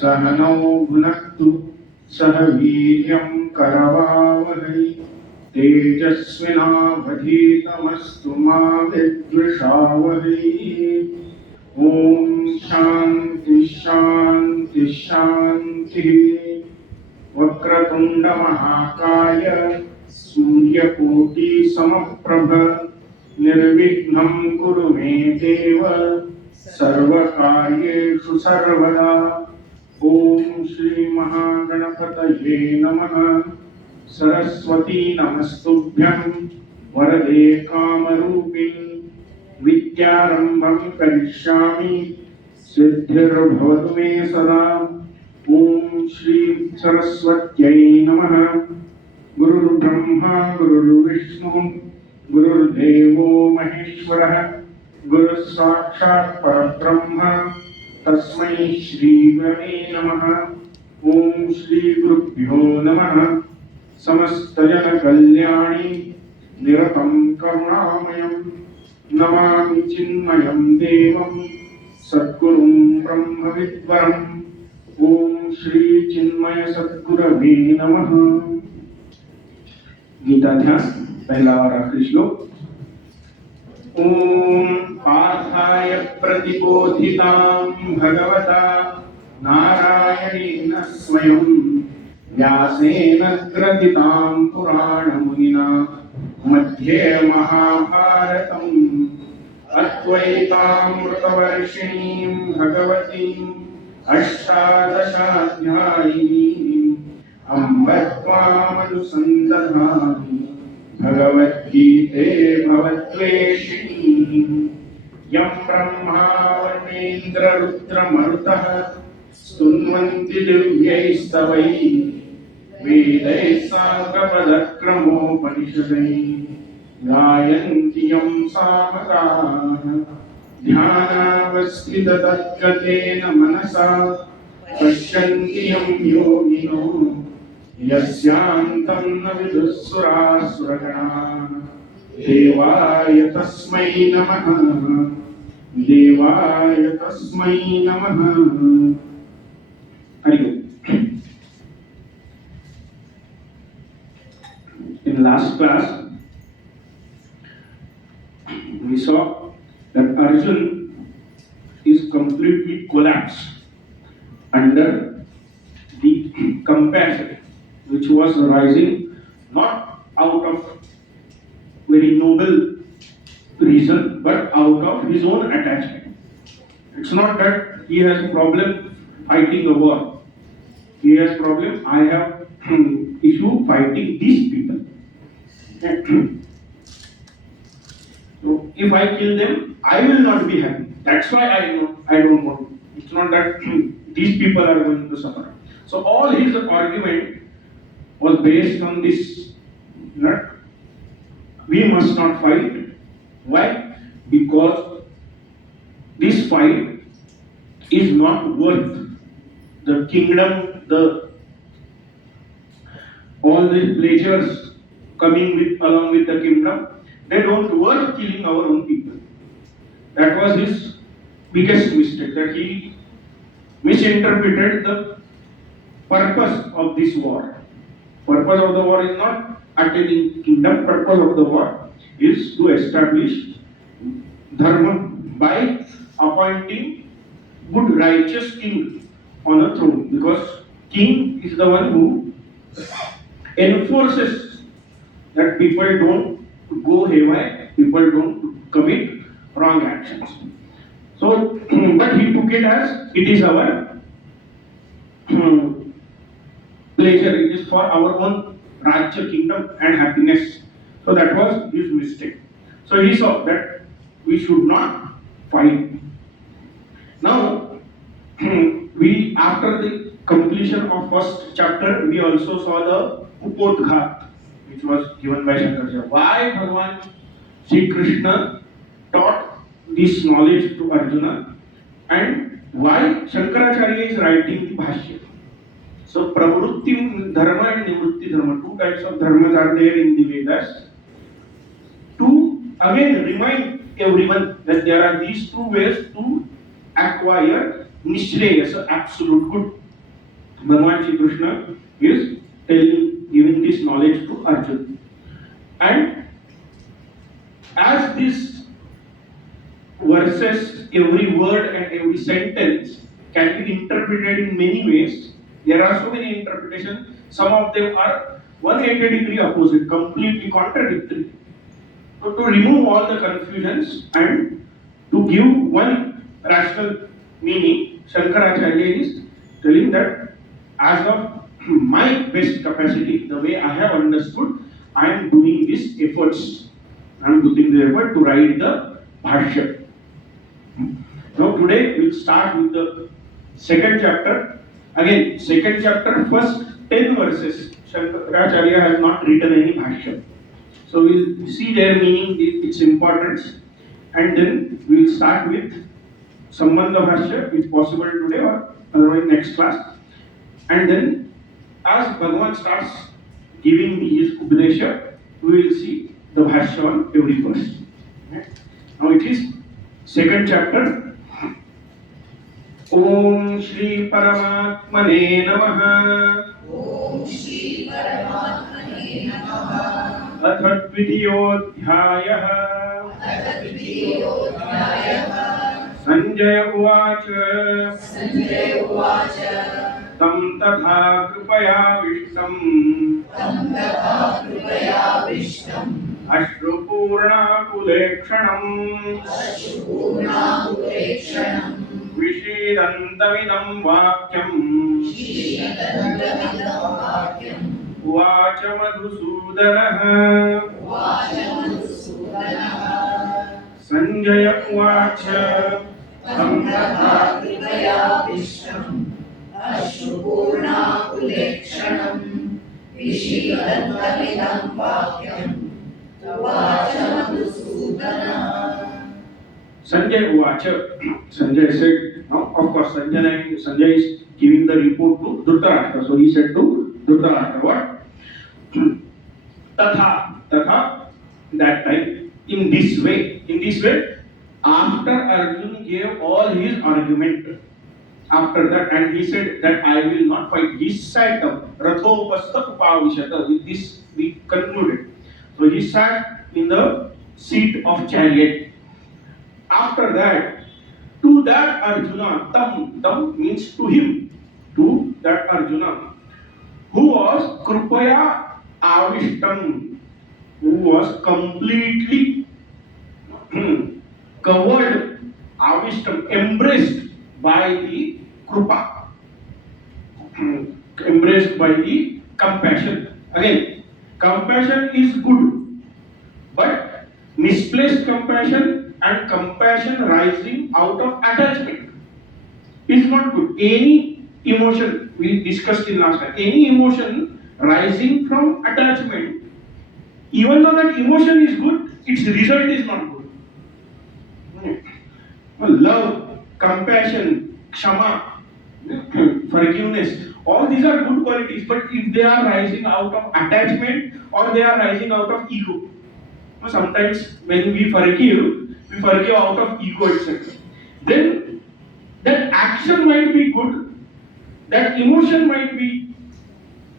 सहनौ भुनक्तु सह वीर्यं करवावहै तेजस्विनावधीतमस्तु मा विद्विषावहै। ॐ शान्ति शान्ति शान्तिः। वक्रतुंड महाकाय सूर्यकोटि समप्रभ निर्विघ्नं कुरु मे देव सर्वकार्येषु सर्वदा। ओम श्री महागणपतये नमः। सरस्वती नमस्तुभ्यं वरदे कामरूपिणी विद्यारंभं करिष्यामि सिद्धिर्भवतु मे सदा। ओम श्री सरस्वत्यै नमः। गुरुर्ब्रह्मा गुरुर्विष्णु गुरुर्देवो महेश्वरः गुरुः साक्षात् परब्रह्म तस्मै श्री गुरवे नमः। ओम श्री गुरुभ्यो नमः। समस्त जन कल्याणी निरतं करुणामयं नमामि चिन्मयं देवं सद्गुरुं ब्रह्मविद्वरम्। ओम श्री चिन्मय सद्गुरवे नमः। गीता ध्यान पहला और आखिरी श्लोक। ओम पार्थाय प्रतिबोधितां भगवता नारायणेन स्वयं व्यासेन ग्रथितां पुराणमुनिना मध्ये महाभारतम् अद्वैतामृतवर्षिणीं भगवतीम् अष्टादशाध्यायिनीम् अम्ब त्वामनुसन्दधामि भगवद्गीते भवद्वेषिणीम्। यं ब्रह्मा वरुणेन्द्र रुद्रमरुतः स्तुन्वन्ति दिव्यैस्तवैः वेदैः साङ्गपदक्रमोपनिषदैः गायन्ति यं सामगाः ध्यानावस्थिततद्गतेन मनसा पश्यन्ति यं योगिनो यस्यान्तं न विदुःसुरासुरगणाः। देवाय तस्मै नमः। देवाय तस्मै नमः। हरि ओम। In last class we saw that Arjun is completely collapsed under the compassion which was rising not out of very noble reason but out of his own attachment. It's not that he has problem fighting a war. He has problem, I have issue fighting these people. So if I kill them, I will not be happy. That's why I don't want to. It's not that these people are going to suffer. So all his argument was based on this. Not we must not fight. Why? Because this fight is not worth the kingdom, all the pleasures coming along with the kingdom. They don't worth killing our own people. That was his biggest mistake, that he misinterpreted the purpose of this war. Purpose of the war is not attaining kingdom. Purpose of the war is to establish dharma by appointing good righteous king on a throne, because king is the one who enforces that people don't go haywire, people don't commit wrong actions. So but he took it as it is our pleasure, it is for our own Rajya kingdom and happiness. So that was his mistake. So he saw that we should not fight. Now we, after the completion of first chapter, we also saw the Upodghat which was given by Shankaracharya. Why Bhagavan Sri Krishna taught this knowledge to Arjuna, and why Shankaracharya is writing the Bhashya. So pravrutti dharma and nivrutti dharma, two types of dharmas are there in the Vedas, to again remind everyone that there are these two ways to acquire nishreyasa, absolute good. Bhagavan Shri Krishna is giving this knowledge to Arjuna. And as this verses, every word and every sentence can be interpreted in many ways. There are so many interpretations. Some of them are 180-degree opposite, completely contradictory. So to remove all the confusions and to give one rational meaning, Shankaracharya is telling that as of my best capacity, the way I have understood, I am doing these efforts. I am putting the effort to write the Bhashya. Now today we'll start with the second chapter. Again, second chapter, first 10 verses. Shankaracharya has not written any Bhashya. So we'll see their meaning, its importance, and then we'll start with Sambandha Bhashya, if possible today or otherwise next class. And then as Bhagavan starts giving his Upadesha, we will see the Bhashya on every verse. Okay? Now it is second chapter. Om Shri Paramatmane Namaha. Om Shri Paramatmane Namaha. अथ द्वितीयोऽध्यायः. अथ द्वितीयोऽध्यायः. संजय उवाच. संजय उवाच. तं तथा कृपयाविष्टम्. तं तथा कृपयाविष्टम्. अश्रुपूर्णाकुलेक्षणम्. अश्रुपूर्णाकुलेक्षणम्. विषीदन्तमिदं वाक्यम्. विषीदन्तमिदं वाक्यम्. उवाच मधुसूदनः. उवाच मधुसूदनः. संजय उवाच. तं तथा कृपयाविष्टम्. अश्रुपूर्णाकुलेक्षणम्. विषीदन्तमिदं वाक्यम्. उवाच मधुसूदनः. Sanjay Uvacha. Sanjay said, now of course Sanjay is giving the report to Dhritarashtra. So he said to Dhritarashtra, what? Tatha, that time, in this way, after Arjuna gave all his argument, after that, and he said that I will not fight, he sat up, rathopastha upavishata, with this we concluded. So he sat in the seat of chariot. After that, to that Arjuna, tam means to him, to that Arjuna, who was krupaya avishtam, who was completely covered, avishtam, embraced by the krupa, embraced by the compassion. Again, compassion is good, but misplaced compassion and compassion rising out of attachment is not good. Any emotion, we discussed in last time, any emotion rising from attachment, even though that emotion is good, its result is not good. Love, compassion, kshama, forgiveness, all these are good qualities, but if they are rising out of attachment or they are rising out of ego, sometimes when we forgive out of ego itself. Then that action might be good, that emotion might be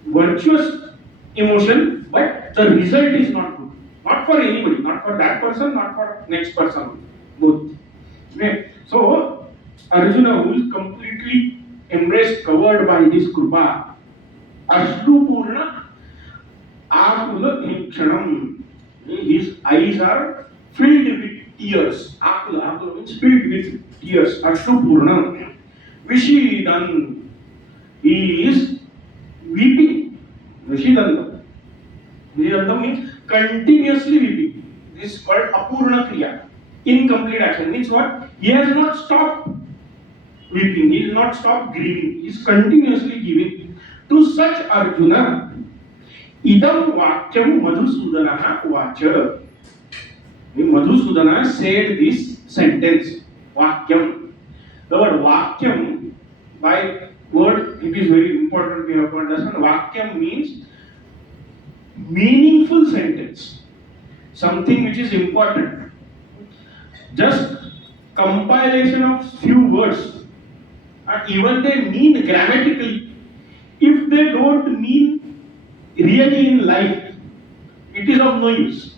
virtuous emotion, but the result is not good. Not for anybody, not for that person, not for next person, both. Okay? So Arjuna, who is completely embraced, covered by this krupa, Ashrupurna Akula Hikshanam, his eyes are filled with tears. Akula means filled with tears. Ashrupurna. Vishidan, he is weeping. Vishidanta. Vishidanta means continuously weeping. This is called Apurna Kriya. Incomplete action means what? He has not stopped weeping. He has not stopped grieving. He is continuously giving. To such Arjuna, idam vakyam Madhusudana vacha. Madhusudana said this sentence, vakyam. The word vakyam, by word, it is very important we have to understand. Vakyam means meaningful sentence, something which is important. Just compilation of few words, and even they mean grammatically, if they don't mean really in life, it is of no use.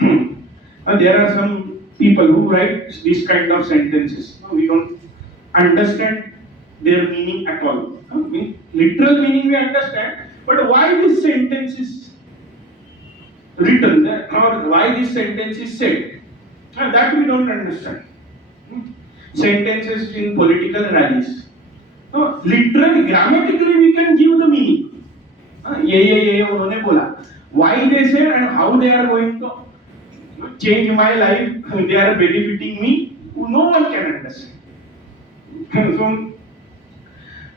There are some people who write these kind of sentences. We don't understand their meaning at all. Literal meaning we understand, but why this sentence is written or why this sentence is said, that we don't understand. Sentences in political rallies. No, literally, grammatically, we can give the meaning. ये उन्होंने बोला. Why they say and how they are going to change my life, they are benefiting me, no one can understand. So,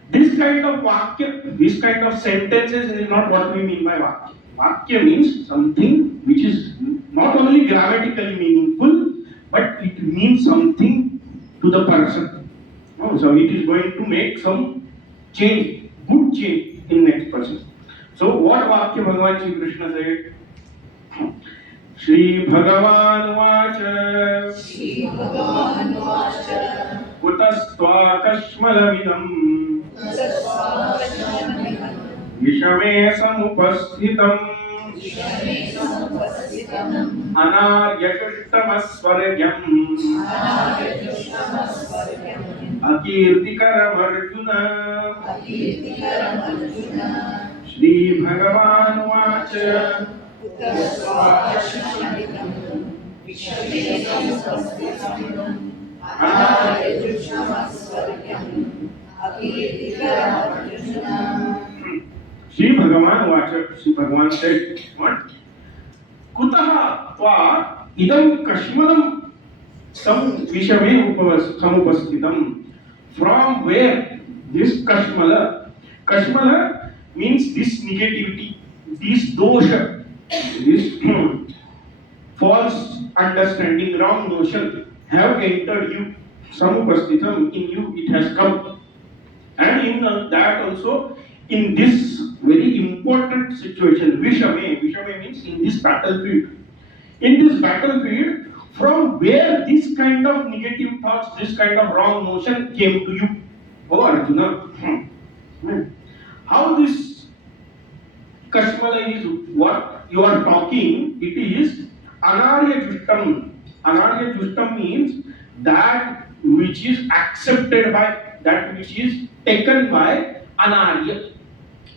this kind of vakya, this kind of sentences is not what we mean by vakya. Vakya means something which is not only grammatically meaningful, but it means something to the person. So it is going to make some change, good change in next person. So what vakya Bhagavan Shri Krishna said? Shri Bhagavan Vacha Shri Bhagavan Vacha Kutastva Kashmalavidam Tasvakashamikam Vishame Samupasthitam Vishame Samupasthitam Anaryajushtamasvargyam Anaryajushtamasvargyam Akirtikaram Arjuna Akirtikaram Arjuna Shri Bhagavan Vacha Tasvakashamikam Vishame Samupasthitam Anaryajushtamasvargyam Akirtikaram Arjuna. Shri Bhagavan Vacha, Shri Bhagavan said, what? Kutaha tva idam kashmalam samupasthitam. From where this kashmala means this negativity, this dosha, this false understanding, wrong notion have entered you. Samupasthitam, in you it has come. And in that also, in this very important situation, Vishame means in this battlefield. In this battlefield, from where this kind of negative thoughts, this kind of wrong notion came to you, oh Arjuna. How this Kashmala is what you are talking, it is Anarya Justam. Anarya Justam means that which is accepted by, that which is taken by Anarya.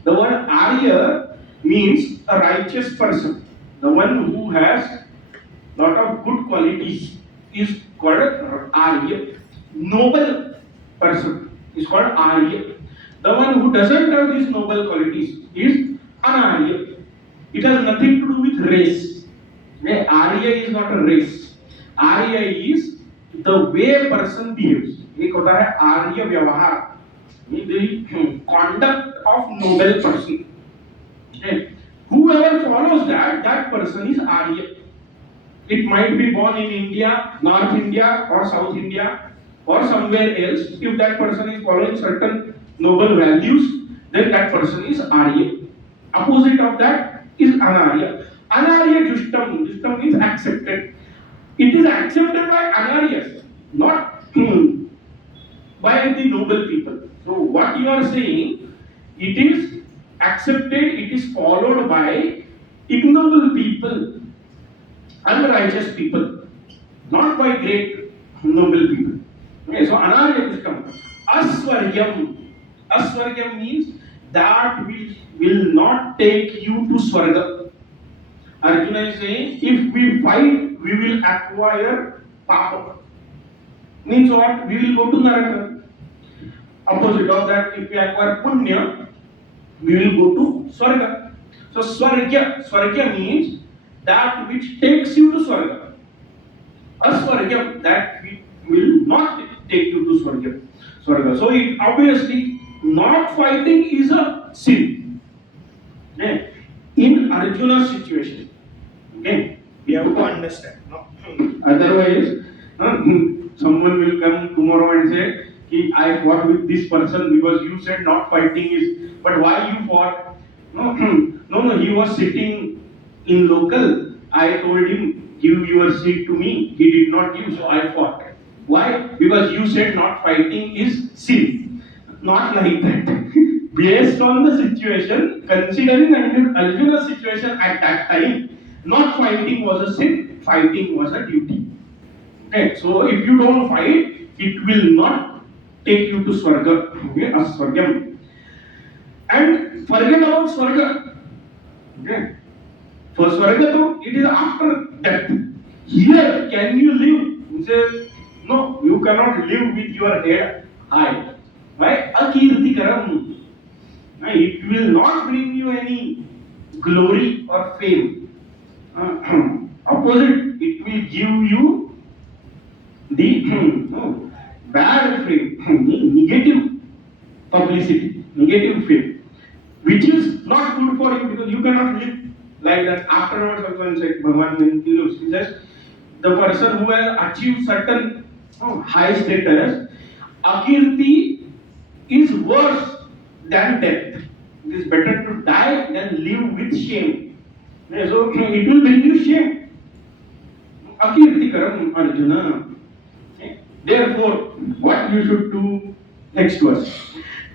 The word Arya means a righteous person. The one who has lot of good qualities is called Arya. Noble person is called Arya. The one who doesn't have these noble qualities is Anarya. It has nothing to do with race. Arya is not a race. Arya is the way person behaves. एक होता है आर्य व्यवहार, the conduct of noble person. Whoever follows that person is Arya. It might be born in India, North India or South India or somewhere else. If that person is following certain noble values, then that person is Arya. Opposite of that is Anarya. Anarya Justam. Justam means accepted. It is accepted by Anaryas, not by the noble people. So what you are saying, it is accepted, it is followed by ignoble people, unrighteous people, not by great noble people. Okay, so Anarya Justam. Aswaryam. Aswaryam means that which will not take you to Swarga. Arjuna is saying, if we fight, we will acquire Papa. Means what? We will go to Naraka. Opposite of that, if we acquire Punya, we will go to Swarga. So Swarga means that which takes you to Swarga. Aswarga, that will not take you to Swarga. So it obviously not fighting is a sin. Okay? In Arjuna's situation. Okay? We have to understand. No? Otherwise, someone will come tomorrow and say, I fought with this person because you said not fighting is, but why you fought? No, he was sitting in local. I told him, give your seat to me. He did not give, so I fought. Why? Because you said not fighting is sin. Not like that. based on the situation, considering Arjuna's situation at that time, not fighting was a sin, fighting was a duty. Okay, so if you don't fight, it will not take you to Swarga, okay, as Swargam. And forget about Swarga. Okay. For Swarga, it is after death. Here, can you live? He says, no, you cannot live with your head high. Why? Akirtikaram. It will not bring you any glory or fame. Opposite, it will give you the no, bad fame, negative publicity, negative fame, which is not good for you because you cannot live like that. Afterwards, also said, Bhagavan when he says, the person who has achieved certain high status, Akirti is worse than death. It is better to die than live with shame. So it will bring you shame. Akirtikaram Arjuna. Therefore, what you should do next verse.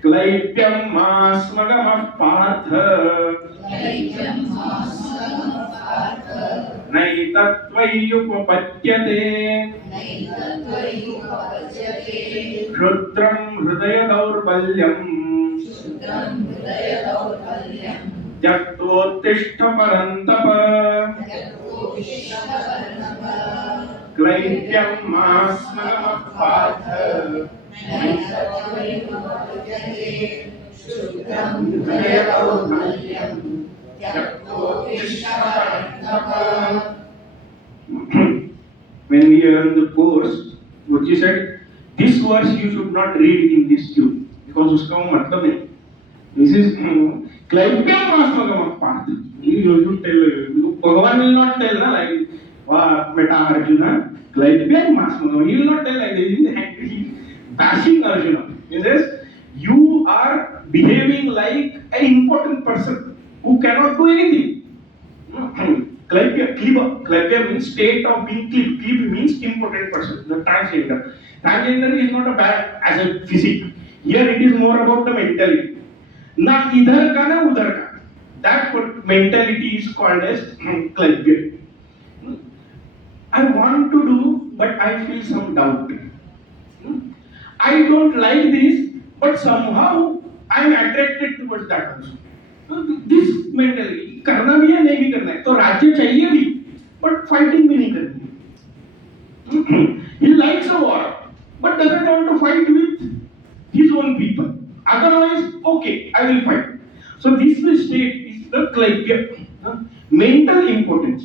Klaipyam masmagamah partha naitatvaiyupapadyate Rudram hridaya daurbalyam Jaktotishta parantapa Klaipyam masmagamah partha When we are in the course, Guruji said, this verse you should not read in this tune because uska wo matlab nahi. This is Klaipyam masmagamah partha. You should tell, Bhagavan will not tell, na, like, Meta Arjuna, Klaipyam masmagamah. He will not tell like this. He is actually bashing Arjuna. He says, you are behaving like an important person who cannot do anything. Klaipya means state of being klip. Klip means important person, the transgender. Transgender is not a bad as a physique. Here it is more about the mentality. Na idhar ka na udhar ka. That mentality is called as Klaipya. I want to do, but I feel some doubt. I don't like this, but somehow I am attracted towards that also. This mentality, करना भी है नहीं भी करना है, तो राज्य चाहिए भी, but fighting भी नहीं करनी. He likes a war, but doesn't want to fight with his own people. Otherwise, okay, I will fight. So this state is the Klaipya, mental impotence.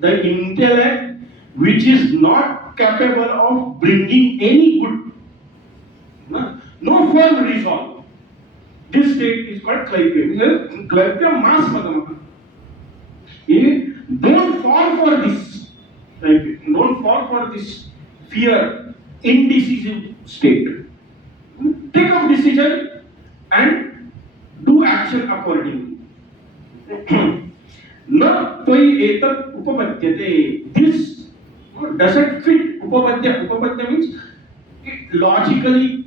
The intellect which is not capable of bringing any good, no firm resolve. This state is called Klaipya. Klaipya masmagamah. Don't fall for this. Don't fall for this fear, indecisive state. Take up decision and do action accordingly. Na tvai etat upapadyate. This doesn't fit. Upapadya means logically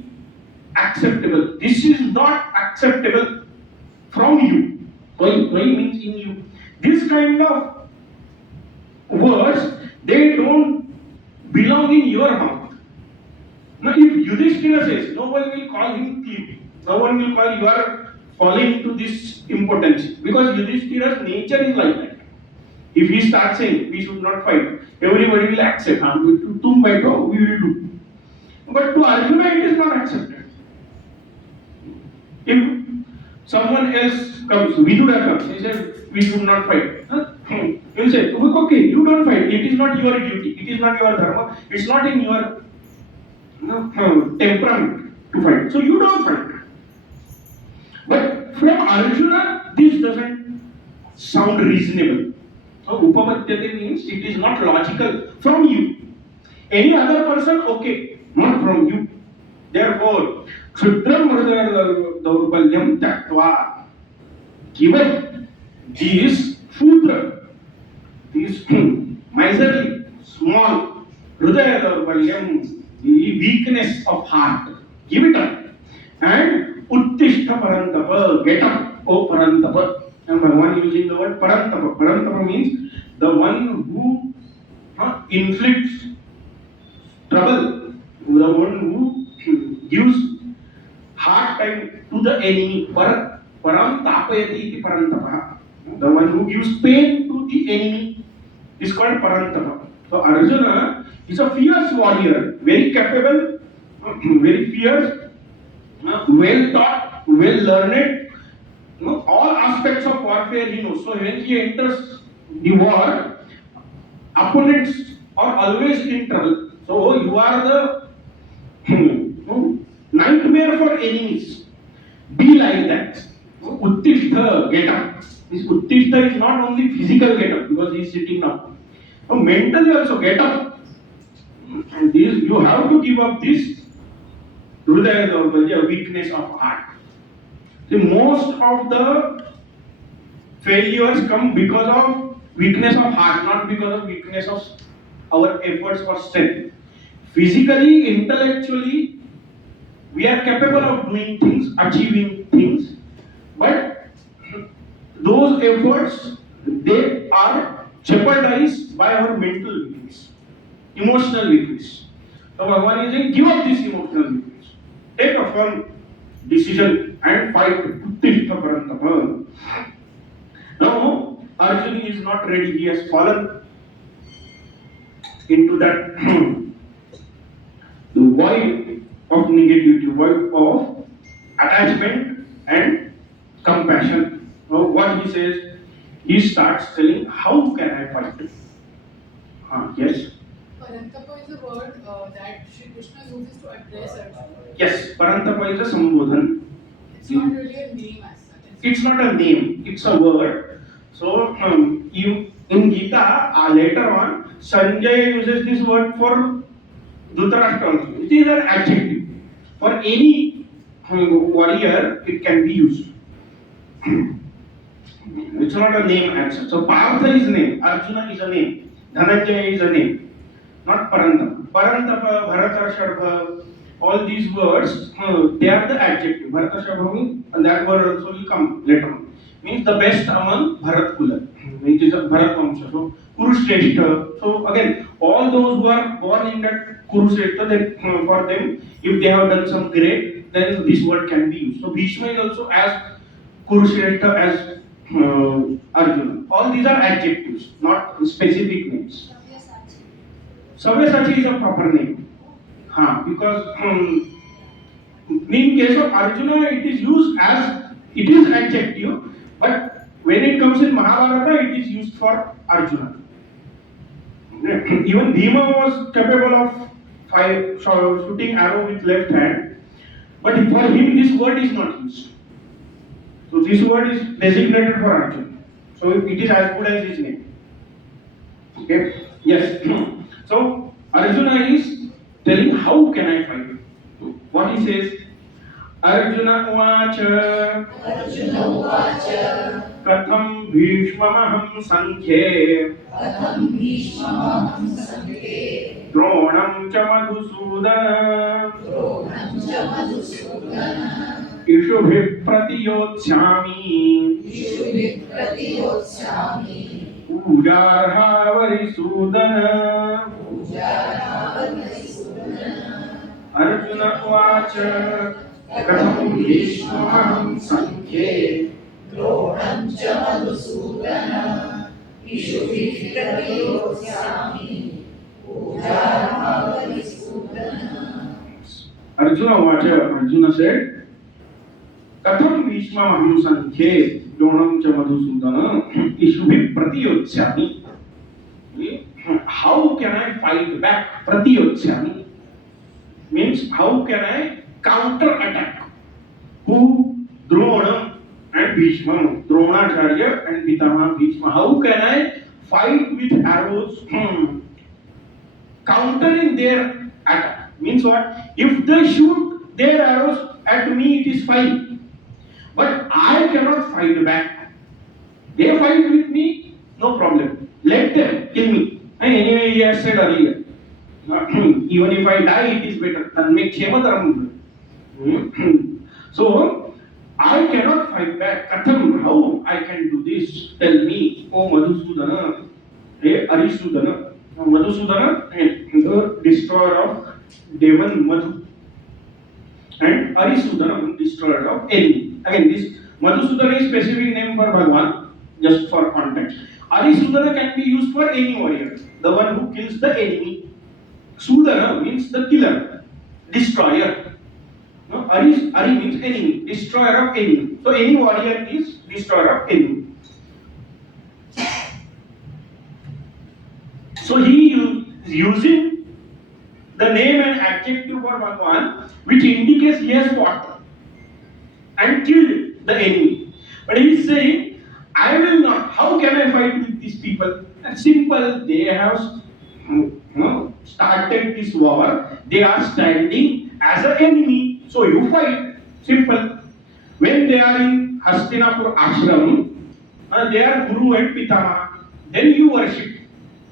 acceptable. This is not acceptable from you. Tvai means in you. This kind of words, they don't belong in your mouth. Now, if Yudhishthira says, no one will call him thief. No one will call you are falling into this impotence. Because Yudhishthira's nature is like that. If he starts saying, we should not fight, everybody will accept. Tum baitho, we will do. But to Arjuna, it is not accepted. If someone else comes, Vidura comes, he says, we should not fight. He will say, okay, you don't fight. It is not your duty. It is not your dharma. It's not in your temperament to fight. So you don't fight. But from Arjuna, this doesn't sound reasonable. So Upapadyate means it is not logical from you. Any other person, okay, not from you. Therefore, Ksudram Hridaya Daurbalyam Taktva. Given these Shudra, these miserly, small, Hridaya Daurbalyam, the weakness of heart, give it up and Uttishta Parantapa, get up, O Parantapa. And Bhagavan using the word Parantapa. Parantapa means the one who inflicts trouble, the one who gives hard time to the enemy. Param tapayati iti parantapa. The one who gives pain to the enemy is called parantapa. So Arjuna is a fierce warrior, very capable, very fierce, well taught, well learned. All aspects of warfare he knows. So when he enters the war, opponents are always in trouble. So you are the nightmare for enemies. Be like that. Uttishta, get up. This Uttishta is not only physical get up because he is sitting now. Mentally also get up. And this you have to give up this Hridaya Daurbalya, weakness of heart. See, most of the failures come because of weakness of heart, not because of weakness of our efforts or strength. Physically, intellectually, we are capable of doing things, achieving things, but those efforts they are jeopardized by our mental weakness, emotional weakness. So Bhagavan is saying, give up this emotional weakness. Take a firm decision and fight. Uttishta Parantapa. Now, Arjuna is not ready. He has fallen into that the void of negativity, void of attachment and compassion. Now, what he says, he starts telling, how can I fight? Yes. Parantapa is a word that Sri Krishna uses to address Arjuna. Yes, Parantapa is a Sambodhan. It's not really a name as such. It's not a name, it's a word. So, you in Gita, later on, Sanjay uses this word for Dhritarashtra also. It is an adjective. For any warrior, it can be used. It's not a name as such. So Partha is a name, Arjuna is a name, Dhananjaya is a name, not Parantapa. Parantapa, Bharata, Sharbha, all these words, they are the adjective. Bharata, Sharbha means, and that word also will come later on. Means the best among Bharat Kula. It is a Bharat Vamsha. So Kurushreshta. So again, all those who are born in that Kurushreshta, then for them, if they have done some great, then this word can be used. So Bhishma is also as Kurushreshta as Arjuna. All these are adjectives, not specific names. Sabyasachi is a proper name. Because in case of Arjuna, it is used as, it is adjective, but when it comes in Mahabharata, it is used for Arjuna. Even Bhima was capable of shooting arrow with left hand, but for him this word is not used. So this word is designated for Arjuna. So it is as good as his name. Okay? Yes. So Arjuna is telling how can I fight? What he says? Arjuna Uvacha Arjuna Uvacha Katham Bhishmamaham Sankhye Katham Bhishmamaham Sankhe Dronam cha Madhusudana Dronam cha Madhusudana Ishubhi Pratiyotsyami Ishuvit Pratiyotsyami Pujarha Varisudana Pujara Varisudana Arjuna Uvacha Katham Bhishmamaham Sankhye Dronam cha Madhusudana Ishuvit Pratiyotsyami Pujara Varisudana. Arjuna Uvacha, Arjuna said, Katham Bhishmamaham Sankhye Dronam cha Madhusudana Ishubhi Pratiyotsyami. How can I fight back? Pratiyotsyami means how can I counter attack? Who? Drona and Bhishma. Dronacharya and Pitama Bhishma. How can I fight with arrows? Countering their attack. Means what? If they shoot their arrows at me, it is fine. But I cannot fight back. They fight with me, no problem. Let them kill me. And anyway, he has said earlier, even if I die, it is better. So, I cannot fight back. Katham, how I can do this? Tell me, O Madhusudana, hey Arisudana. Now, Madhusudana, the destroyer of Devan Madhu, and Arisudana, destroyer of enemy. Again, this Madhusudana is specific name for Bhagwan, just for context. Arisudana can be used for any warrior, the one who kills the enemy. Sudana means the killer, destroyer. No, Ari means enemy, destroyer of enemy. So any warrior is destroyer of enemy. So he is using the name and adjective for Bhagwan, which indicates he has fought and killed the enemy. But he is saying, I will not. How can I fight with these people? It's simple. They have started this war. They are standing as an enemy. So you fight. Simple. When they are in Hastinapur ashram, they are Guru and Pitama. Then you worship.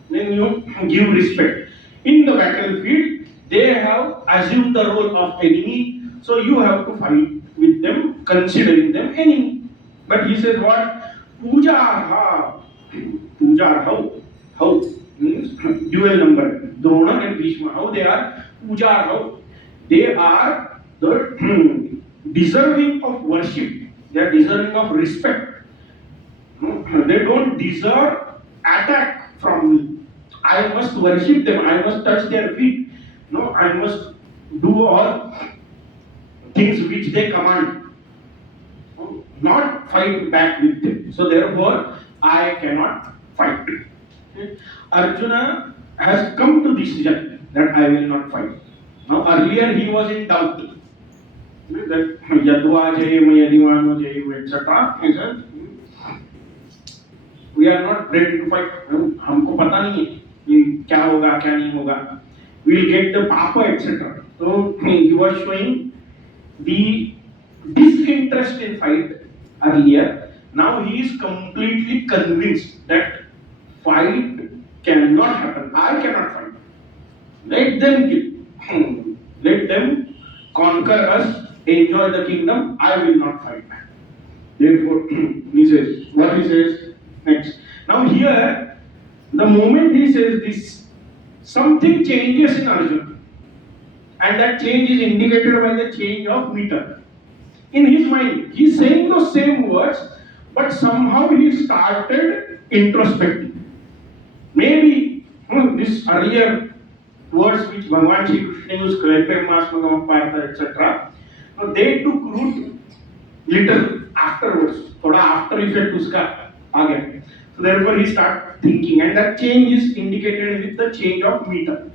Then you give respect. In the battlefield, they have assumed the role of enemy. So you have to fight with them, considering them enemy. But he says what? Puja ha. Puja how? How? Means dual number. Drona and Bhishma. How they are? Puja how? They are the deserving of worship. They are deserving of respect. They don't deserve attack from me. I must worship them. I must touch their feet. No, I must do all things which they command. Not fight back with them. So therefore, I cannot fight. Arjuna has come to decision that I will not fight. Now earlier he was in doubt. That Yadva Jayam Yadivano Jayam etc. We are not ready to fight. हमको पता नहीं है कि क्या होगा क्या नहीं होगा. We will get the papa etc. So he was showing the disinterest in fight earlier. Now he is completely convinced that fight cannot happen. I cannot fight. Let them kill. Let them conquer us, enjoy the kingdom. I will not fight. Therefore, he says, what he says next. Now here, the moment he says this, something changes in Arjuna. And that change is indicated by the change of meter. In his mind, he is saying those same words, but somehow he started introspecting. Maybe this earlier words which Bhagavan Shri Krishna used, collective mass, etc., they took root little afterwards. Thoda after effect uska aa gaya. So therefore he start thinking, and that change is indicated with the change of meter.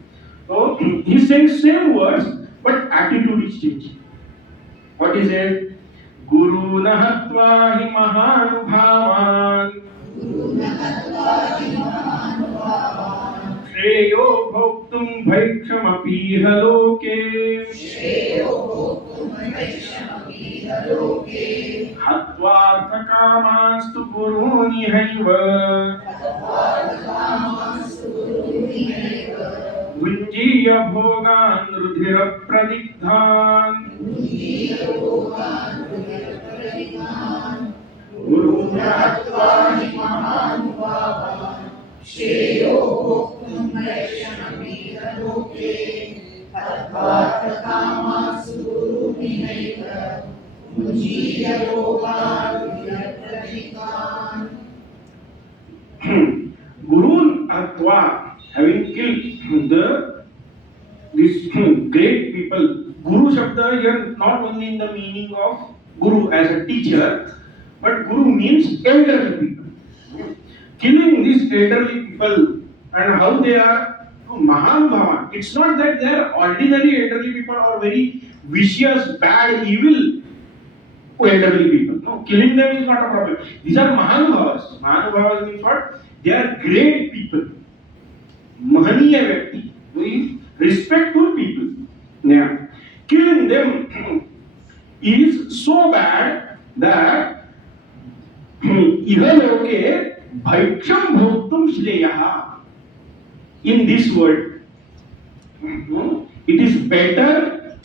So he's saying same words, but attitude is changing. What is it? Guru nahatva hi mahanubhavan Shreyo bhoktum bhaikshamapiha loke Hatvarthakamastu guruni haiva Vunjiya bhogan rudhira pradigdhan Guru nahatva hi mahanubhavan Shreyo bhoktum bhaikshamapiha loke Hatvarthakamastu guruni haiva Gurun Atva, having killed these great people. Guru Shabda here not only in the meaning of Guru as a teacher, but Guru means elderly people. Killing these elderly people and how they are Mahan Bhavan. It's not that they are ordinary elderly people or very vicious, bad, evil elderly people. No, killing them is not a problem. These are Mahanubhavas. Mahanubhavas means what? They are great people. Mahaniya Vyakti. Very respectful people. Yeah. Killing them is so bad that Ihaloke Bhaiksham Bhoktum Shreyaha. In this world, it is better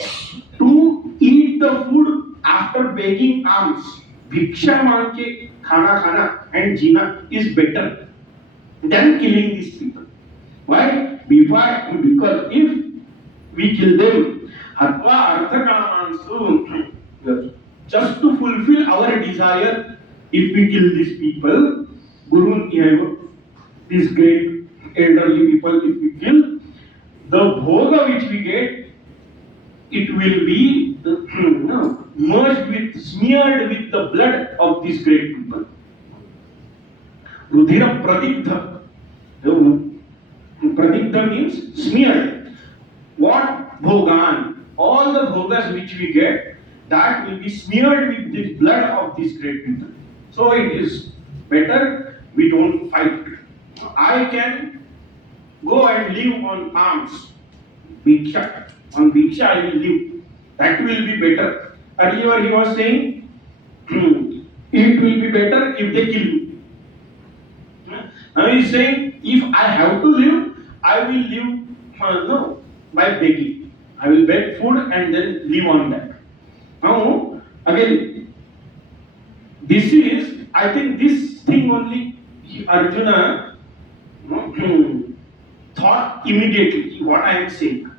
to eat the food after begging alms, भिक्षा मांग के खाना खाना and Jeena is better than killing these people. Why? Because if we kill them, hatva artha kamansu, just to fulfill our desire, if we kill these people, Guru, these great elderly people, if we kill, the bhoga which we get, it will be merged with, smeared with the blood of these great people. Rudhira pradigdha. Pradigdha means smeared. What bhogan? All the bhogas which we get, that will be smeared with the blood of these great people. So it is better we don't fight. I can go and live on alms. Bhiksha. On Bhiksha I will live. That will be better. Earlier he was saying, it will be better if they kill you. Now he is saying, if I have to live, I will live by begging. I will beg food and then live on that. Now, again, I think this thing only Arjuna thought immediately what I am saying.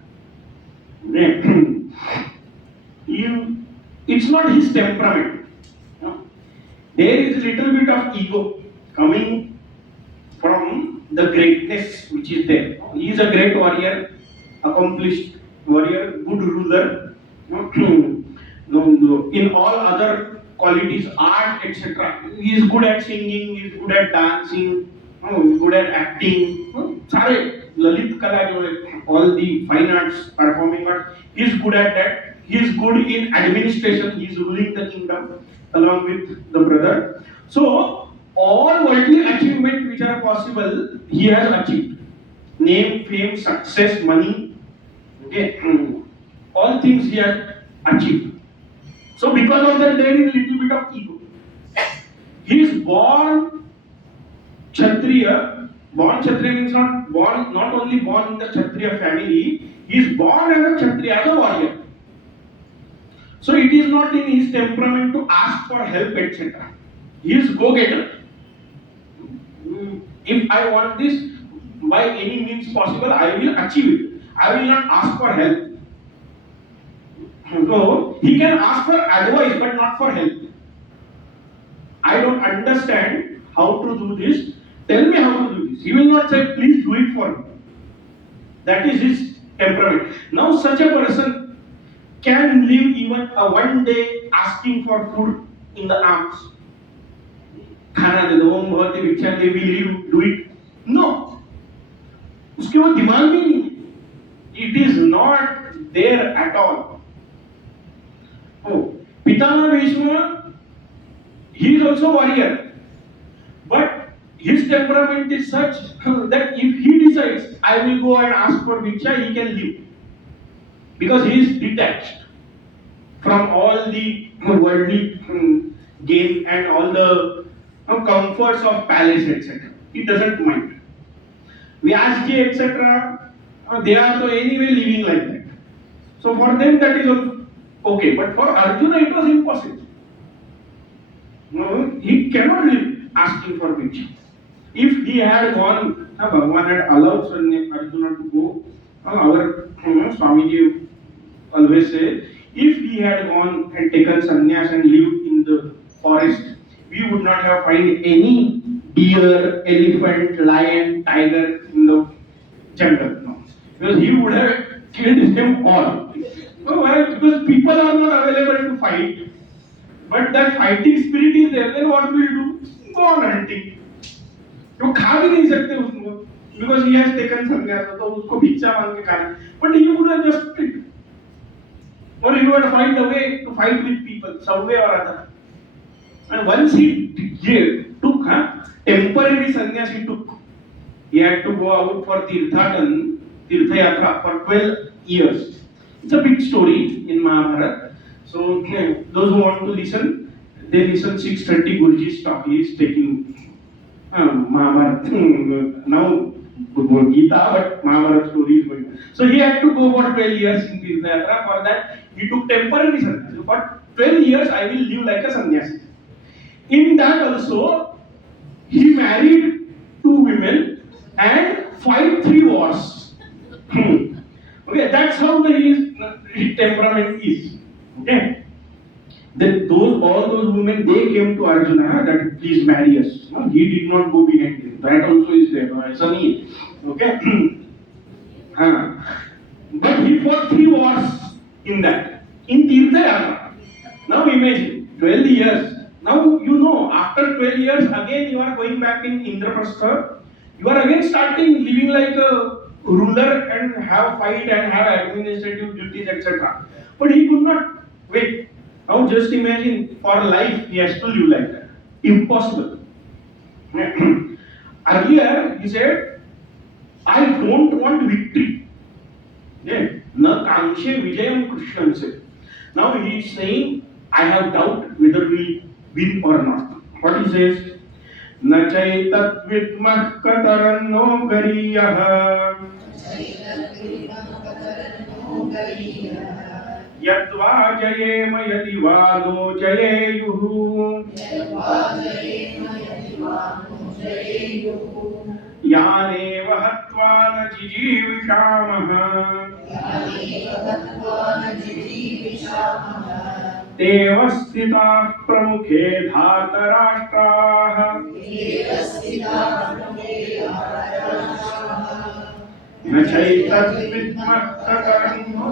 It's not his temperament. There is a little bit of ego coming from the greatness which is there. He is a great warrior, accomplished warrior, good ruler. In all other qualities, art, etc. He is good at singing, he is good at dancing, good at acting. Sare Lalit Kala, all the fine arts, performing arts, he is good at that. He is good in administration. He is ruling the kingdom along with the brother. So all worldly achievements which are possible, he has achieved. Name, fame, success, money, okay, all things he has achieved. So because of that, there is a little bit of ego. He is born Kshatriya. Born Kshatriya means not only born in the Kshatriya family, he is born as a Kshatriya, as a warrior. So it is not in his temperament to ask for help, etc. He is go-getter. If I want this by any means possible, I will achieve it. I will not ask for help. So he can ask for advice but not for help. I don't understand how to do this. Tell me how to do this. He will not say, please do it for me. That is his temperament. Now such a person can live even a one day asking for food in the arms. खाना दे दो, ओम भगवती भिक्षा दे, will you do it? No. उसके वो दिमाग में नहीं है. It is not there at all. Oh, Pitama Bhishma, he is also warrior, but his temperament is such that if he decides, I will go and ask for Bhiksha, he can live. Because he is detached from all the worldly gain and all the comforts of palace, etc. He doesn't mind. Vyasji, etc., they are so anyway living like that. So for them that is also okay, but for Arjuna it was impossible. No, he cannot live asking for Bhiksha. If he had gone, Bhagavan had allowed Arjuna to go, our Swamiji always say, if he had gone and taken sannyas and lived in the forest, we would not have found any deer, elephant, lion, tiger in the jungle. No. Because he would have killed them all. Why? Because people are not available to fight. But that fighting spirit is there, then what will you do? Go on hunting. वो खा भी नहीं सकते उसको, because he has taken sannyas, तो उसको भिक्षा मांग के खाना. But he would have just quit. Or he would find a way to fight with people, some way or other. And once he took temporary sannyas, he had to go out for Tirtha Yatra for 12 years. It's a big story in Mahabharata. So those who want to listen, they listen 6:30 Guruji's talk. He is taking Mahabharata. Now Gita, but Mahabharata story is going on. So he had to go for 12 years in Tirtha Yatra. For that, he took temporary sannyas. For 12 years I will live like a sannyasi. In that also, he married two women and fight three wars. Okay, that's how his temperament is. Okay, that those all those women they came to Arjuna that please marry us. No, he did not go behind him. That also is there. Sunny. Okay. But he fought three wars in that. In Tirtha Yatra. Now imagine, 12 years. Now you know, after 12 years, again you are going back in Indraprastha. You are again starting living like a ruler and have fight and have administrative duties, etc. But he could not wait. Now just imagine, for life he has to live like that. Impossible. Earlier he said, I don't want victory. Yeah. Na kangshe vijayam krishnanse. Now he is saying, I have doubt whether we win or not. What he says? Na chaitat vidmah kataranno gariyah yadva jayema yadi vado jayeyuhu यानेव हत्वा न जिजीविषामः तेव स्थिताः प्रमुखे धातराष्ट्राः न चैतद्विद्मः कतरन्नो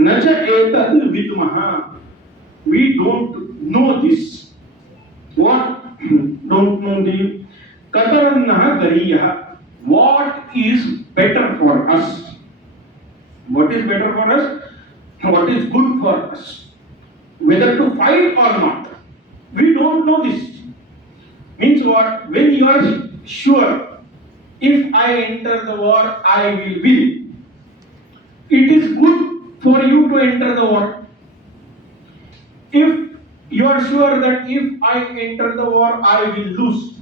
न च एतद् विद्मः. We don't know this. What? Don't know the katarannah gariyah. What is better for us? What is better for us? What is good for us? Whether to fight or not. We don't know this. Means what? When you are sure, if I enter the war, I will win. It is good for you to enter the war. If you are sure that if I enter the war, I will lose,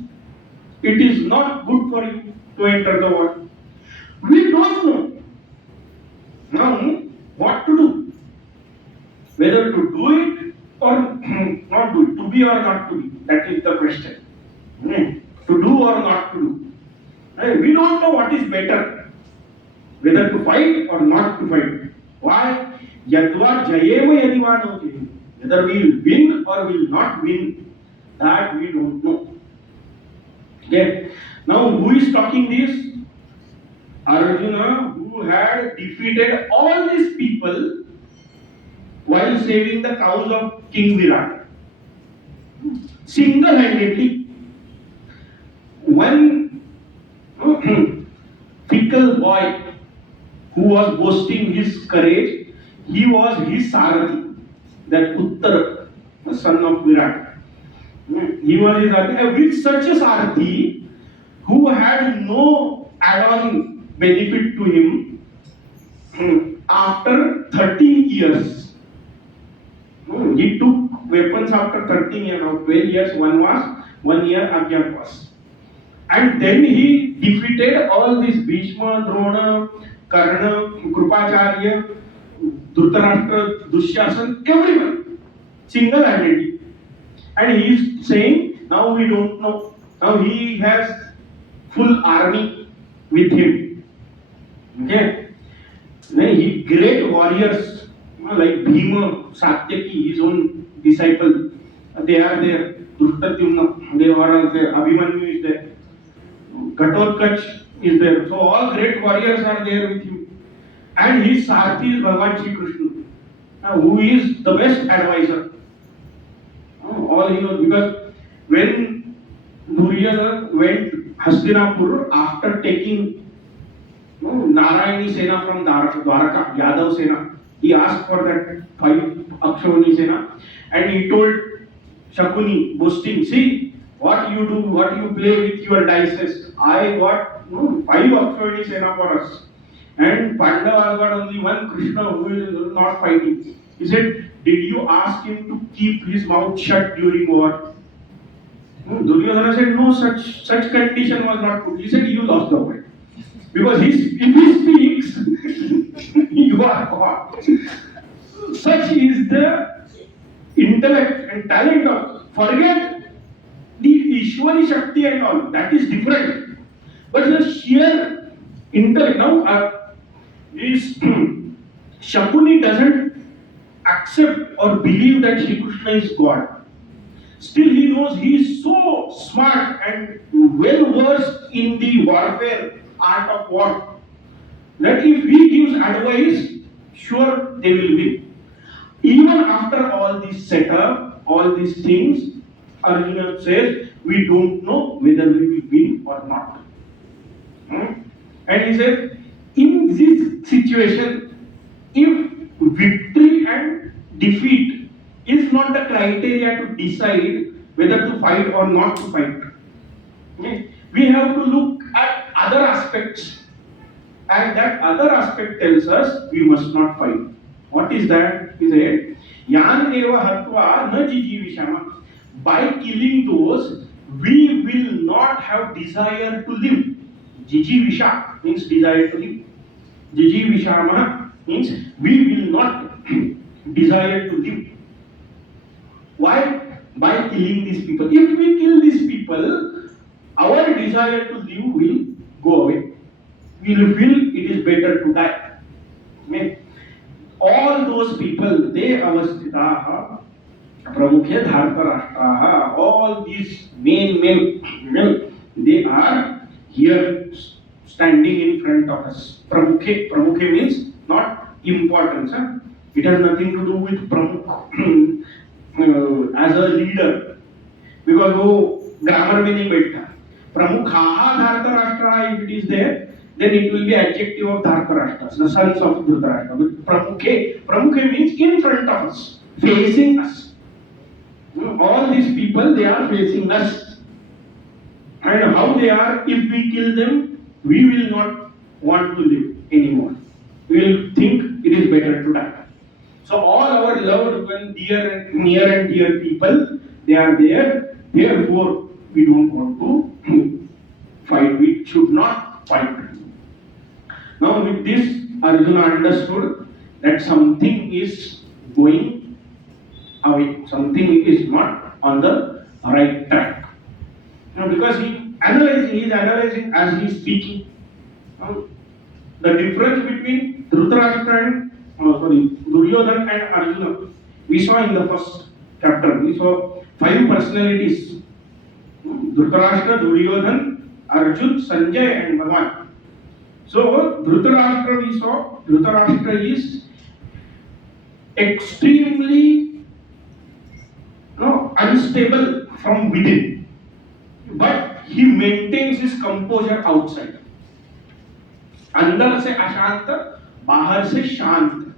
it is not good for you to enter the war. We don't know now what to do. Whether to do it or not do it, to be or not to be. That is the question. To do or not to do. We don't know what is better. Whether to fight or not to fight. Why? Yadva jayeva yadivano jayeva. Whether we will win or will not win, that we don't know. Okay. Now who is talking this? Arjuna, who had defeated all these people while saving the cows of King Virat. Single-handedly. One fickle boy who was boasting his courage, he was his Sarathi, that Uttara, the son of Virat. He was his Sarathi. With such a Sarathi, who had no add-on benefit to him, after 13 years, he took weapons after 13 years, or 12 years, 1 year Ajnatwas. And then he defeated all these Bhishma, Drona, Karna, Krupacharya, Dhritarashtra, Dushyasan, everyone, single-handedly. And he is saying, now we don't know. Now he has full army with him. Okay? Then he great warriors like Bhima, Satyaki, his own disciple, they are there. Drishtadyumna, they are there. Abhimanyu is there. Ghatotkacha is there. So all great warriors are there with him. And his Sarathi is Bhagavan Shri Krishna, who is the best advisor. All he knows, because when Duryodhana went Hastinapur after taking Narayani Sena from Dwaraka, Yadav Sena, he asked for that 5 Akshawani Sena, and he told Shakuni, boasting, see what you do, what you play with your dices. I got 5 Akshawani Sena for us, and Pandava got only one Krishna who is not fighting. He said, did you ask him to keep his mouth shut during war? Duryodhana said, no, such condition was not put. He said, you lost the point. Because if he speaks, you are God. Such is the intellect and talent of. Forget the Ishwari Shakti and all. That is different. But the sheer intellect. Now, this Shakuni doesn't accept or believe that Shri Krishna is God. Still, he knows he is so smart and well versed in the warfare, art of war, that if he gives advice, sure they will win. Even after all this setup, all these things, Arjuna says, we don't know whether we will win or not. And he said, in this situation, if victory and defeat is not the criteria to decide whether to fight or not to fight, we have to look at other aspects, and that other aspect tells us we must not fight. What is that? He said, Yan eva hatva na jijivishama. By killing those, we will not have desire to live. Jijivisha means desire to live. Jijivishama means we will not desire to live. Why? By killing these people. If we kill these people, our desire to live will go away. We will feel it is better to die. Okay? All those people, they avastitaha, pramukhe dharta rashtraha, all these men, they are here standing in front of us. Pramukhe means not importance. Huh? It has nothing to do with pramukh as a leader. Because वो grammar में नहीं बैठता. Pramukhaha Dhartarashtra, if it is there, then it will be adjective of Dhartarashtra, the sons of Dhritarashtra. But Pramukhe means in front of us, facing us. All these people, they are facing us. And how they are, if we kill them, we will not want to live anymore. We will think it is better to die. So all our loved ones, near and dear people, they are there. Therefore, we don't want to fight. We should not fight. Now with this, Arjuna understood that something is going away. Something is not on the right track. Now because he is analyzing as he is speaking. The difference between Dhritarashtra and Duryodhana and Arjuna, we saw in the first chapter. We saw 5 personalities: Dhritarashtra, Duryodhana, Arjun, Sanjay, and Bhagavan. So Dhritarashtra, we saw Dhritarashtra is extremely unstable from within, but he maintains his composure outside. अंदर से अशांत, बाहर से शांत.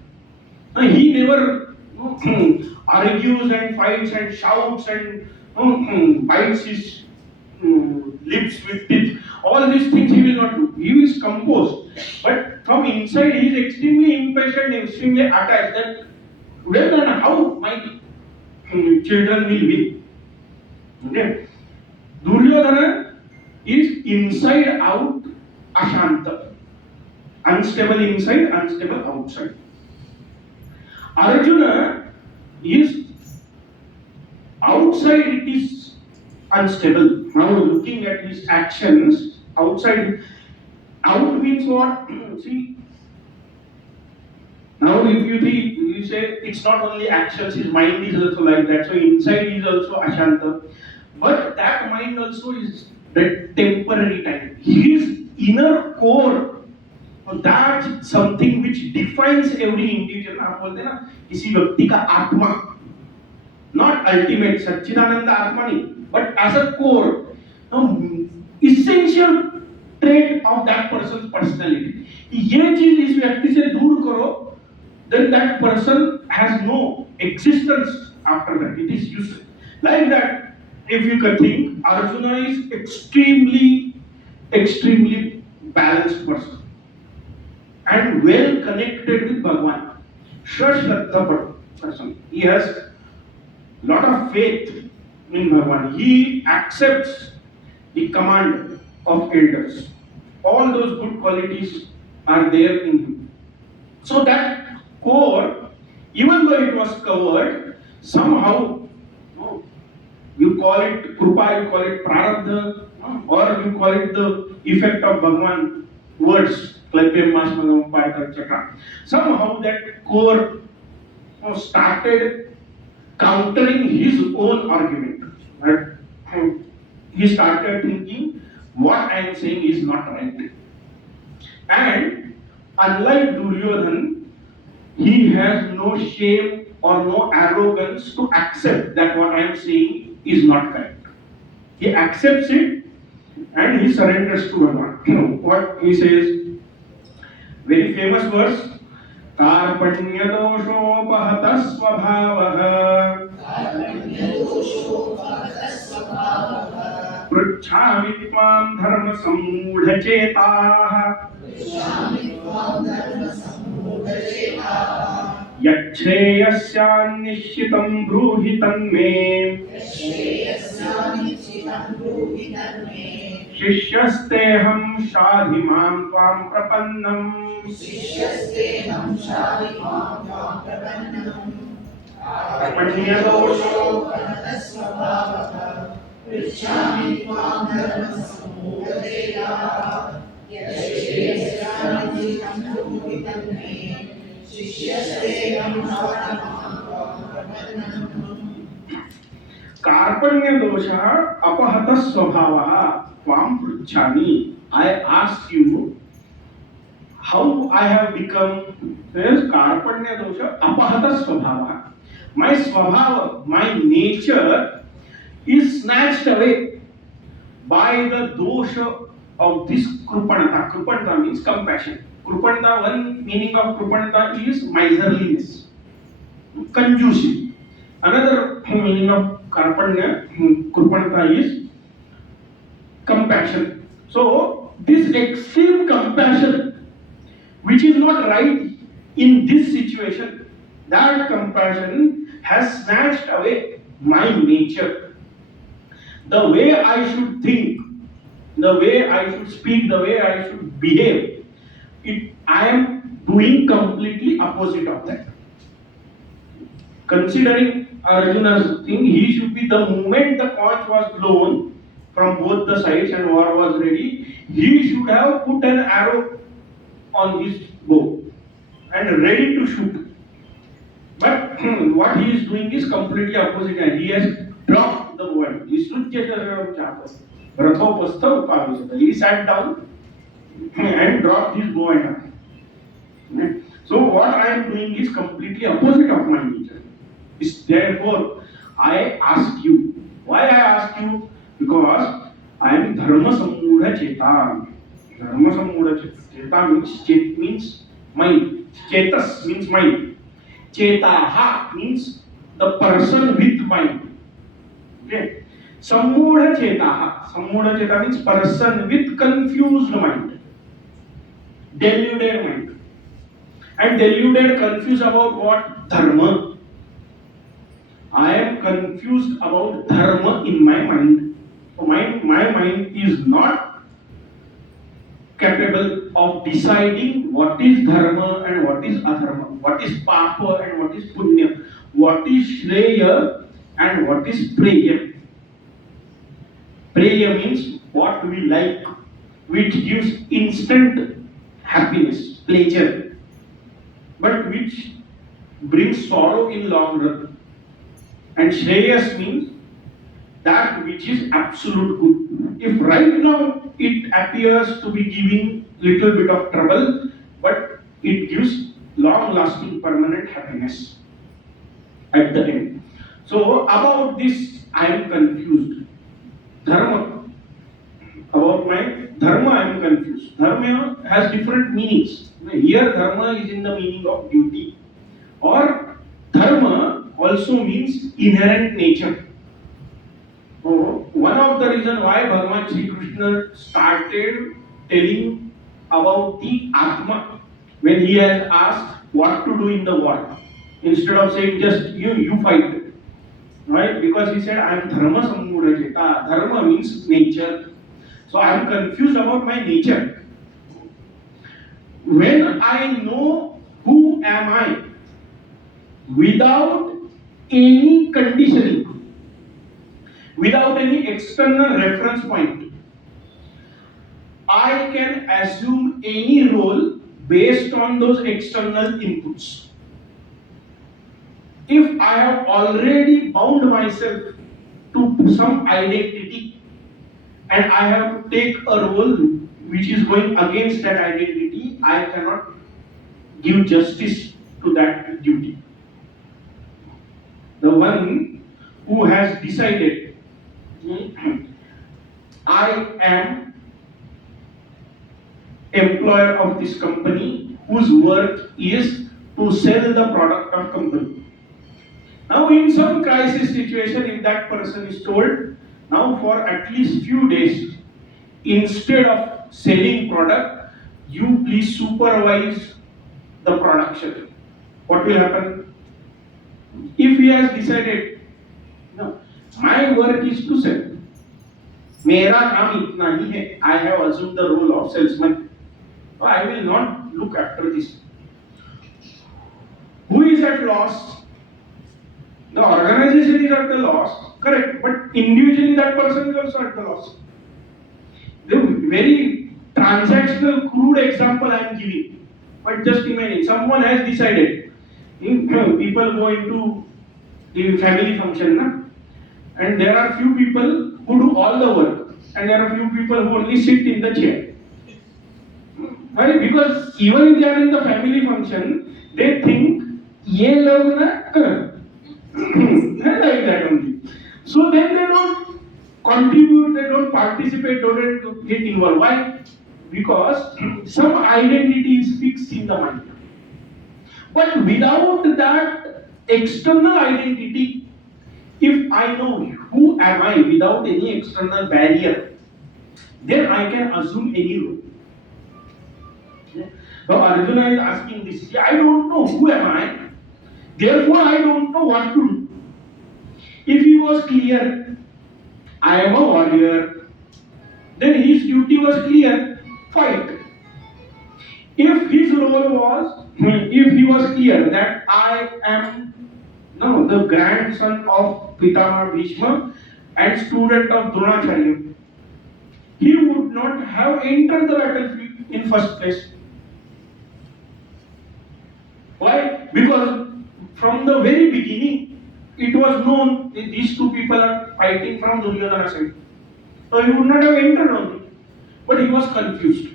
He never argues and fights and shouts and bites his lips with teeth. All these things he will not do. He is composed. But from inside he is extremely impatient, extremely attached. That when and how my children will be. Okay. Duryodhana is inside out ashanta. Unstable inside, unstable outside. Arjuna is outside, it is unstable. Now looking at his actions, outside, out means what? See, now if you think, you say it's not only actions, his mind is also like that. So inside is also ashanta. But that mind also is that temporary time. His inner core, that's something which defines every individual. आप बोलते हैं ना किसी व्यक्ति का आत्मा, not ultimate सच्चिदानंद आत्मा नहीं, but as a core, essential trait of that person's personality. ये चीज इस व्यक्ति से दूर करो, then that person has no existence after that. It is useless. Like that, if you can think, Arjuna is extremely balanced person and well connected with Bhagavan. Shraddha. person. He has lot of faith in Bhagwan. He accepts the command of elders. All those good qualities are there in him. So that core, even though it was covered, somehow you call it krupa, you call it prarabdha, or you call it the effect of Bhagwan words, klabhyam masmanam payata, etc. Somehow that core started countering his own argument. Right? He started thinking what I am saying is not right. And unlike Duryodhan, he has no shame or no arrogance to accept that what I am saying is not correct. He accepts it and he surrenders to Bhagavan. What he says, very famous verse, कार्पण्यदोषोपहतः स्वभावः पृच्छामि त्वां धर्मसम्मूढचेताः यच्छ्रेयस्यान्निश्चितं ब्रूहि तन्मे शिष्यस्तेऽहं शाधि मां त्वां प्रपन्नम् कार्पण्यदोषो कार्पण्य दोषः अपहतः स्वभावः त्वां पृच्छामि. I ask you how I have become. Yes, कार्पण्य दोष अपहतः स्वभावः. My swabhava, my nature is snatched away by the dosha of this krupanata. Krupanata means compassion. Krupanata, one meaning of krupanata is miserliness, conjuicy. Another meaning of karpanya, krupanata is compassion. So this extreme compassion, which is not right in this situation, that compassion has snatched away my nature. The way I should think, the way I should speak, the way I should behave, I am doing completely opposite of that. Considering Arjuna's thing, he should be, the moment the conch was blown from both the sides and war was ready, he should have put an arrow on his bow and ready to shoot. But what he is doing is completely opposite, and he has dropped the bow. He sat down and dropped his bow and arrow. So what I am doing is completely opposite of my nature. Therefore, I ask you. Why I ask you? Because I am dharma sammudha cheta. Dharma sammudha cheta. Cheta means mind. Chetas means mind. Chetaha means the person with mind. Okay. Sammudha chetaha. Sammudha cheta means person with confused mind. Deluded mind. And deluded, confused about what? Dharma. I am confused about dharma in my mind. So my mind is not capable of deciding what is dharma and what is adharma, what is papa and what is punya, what is shreya and what is preya. Preya means what we like, which gives instant happiness, pleasure, but which brings sorrow in long run. And Shreyas means that which is absolute good. If right now it appears to be giving little bit of trouble, but it gives long-lasting permanent happiness at the end. So about this I am confused. Dharma. About my dharma I am confused. Dharma has different meanings. Here dharma is in the meaning of duty. Or dharma also means inherent nature. So one of the reasons why Bhagavan Sri Krishna started telling about the Atma when he has asked what to do in the war. instead of saying just you fight, right? Because he said, I am dharma sammudajeta. Dharma means nature. So I am confused about my nature. When I know who am I without any conditioning, without any external reference point, I can assume any role based on those external inputs. If I have already bound myself to some identity and I have to take a role which is going against that identity, I cannot give justice to that duty. The one who has decided, I am employer of this company whose work is to sell the product of company. Now in some crisis situation, if that person is told, now for at least few days, instead of selling product, you please supervise the production. What will happen? If he has decided, no, my work is to sell, मेरा काम इतना ही है, I have assumed the role of salesman, so I will not look after this. Who is at loss? The organization is at the loss, correct, but individually that person is also at the loss. The very transactional, crude example I am giving, but just imagine someone has decided, people go into the family function, na? And there are few people who do all the work, and there are few people who only sit in the chair. Why? Because even if they are in the family function, they think, ये लोग ना like that only. So then they don't contribute, they don't participate, don't get involved. Why? Because some identity is fixed in the mind. But without that external identity, if I know who am I without any external barrier, then I can assume any role. Now Arjuna is asking this, I don't know who am I, therefore I don't know what to do. If he was clear, I am a warrior, then his duty was clear, fight. If his role was, if he was clear that I am the grandson of Pitama Bhishma and student of Dronacharya, he would not have entered the battlefield in first place. Why? Because from the very beginning, it was known that these two people are fighting from Duryodhana side. So he would not have entered only. But he was confused.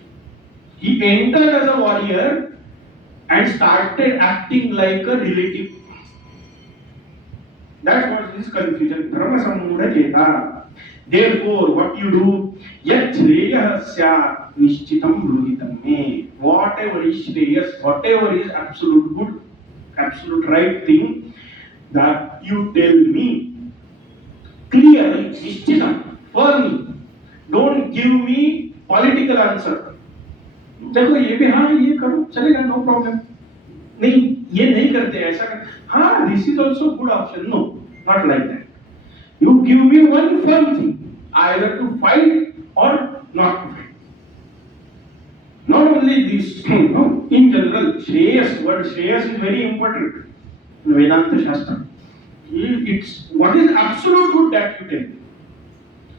He entered as a warrior and started acting like a relative. That was his confusion. Dharma sammudha jeta. Therefore, what you do, yat shreyasya nishchitam bruhitam me. Whatever is shreyas, whatever is absolute good, absolute right thing, that you tell me clearly, nishchitam, for me. Don't give me political answer. देखो ये भी हाँ ये करो चलेगा no problem नहीं ये नहीं करते ऐसा कर हाँ this is also good option no not like that you give me one firm thing either to fight or not to fight not only this no in general shreyas word shreyas is very important in Vedanta Shastra. It's what is absolute good that you tell.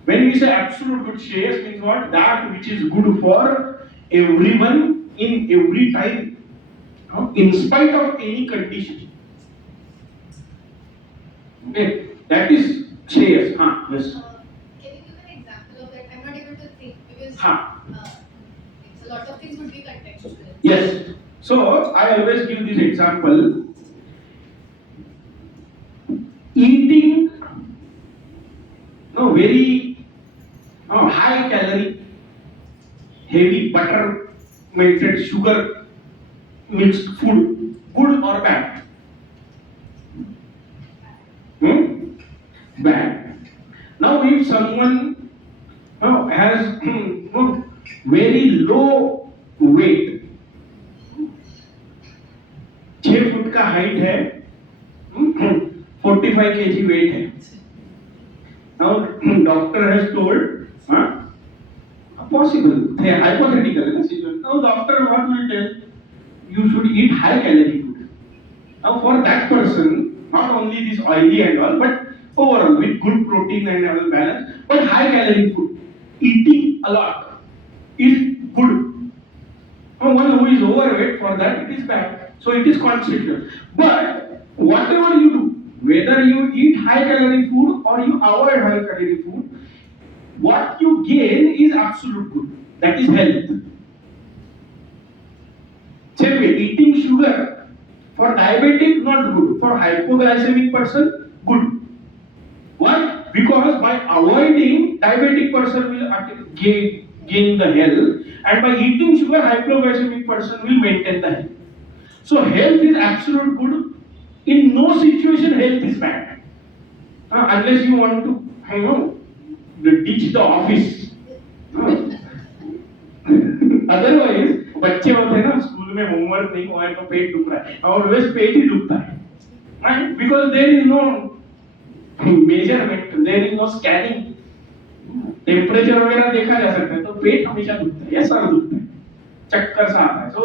When we say absolute good, shreyas means what? That which is good for everyone in every time, in spite of any condition. Okay, that is shreyas. Yes. Can you give an example of that? I'm not able to think because a lot of things would be contextual. Yes. So I always give this example. Eating very high calorie, heavy butter, melted sugar, mixed food, good or bad? Bad. Now if someone has very low weight, 6 foot का height है kg weight है. Now doctor has told, possible, hypothetical है ना situation. Now doctor what will tell? You should eat high calorie food. Now for that person, not only this oily and all, but overall with good protein and all balance, but high calorie food, eating a lot is good. Now one who is overweight, for that it is bad. So it is constitutional. But whatever you do, whether you eat high calorie food or you avoid high calorie food, what you gain is absolute good. That is health. Same way, eating sugar for diabetic not good. For hypoglycemic person, good. Why? Because by avoiding, diabetic person will gain the health, and by eating sugar, hypoglycemic person will maintain the health. So health is absolute good. In no situation health is bad. Unless you want to, ditch the office. Otherwise, बच्चे होते हैं ना school में homework नहीं हुआ है तो पेट दुख रहा है और वैसे पेट ही दुखता है. Right? Because there is no measurement, there is no scanning. Temperature वगैरह देखा जा सकता है तो पेट हमेशा दुखता है या सर दुखता है, चक्कर सा आता है. So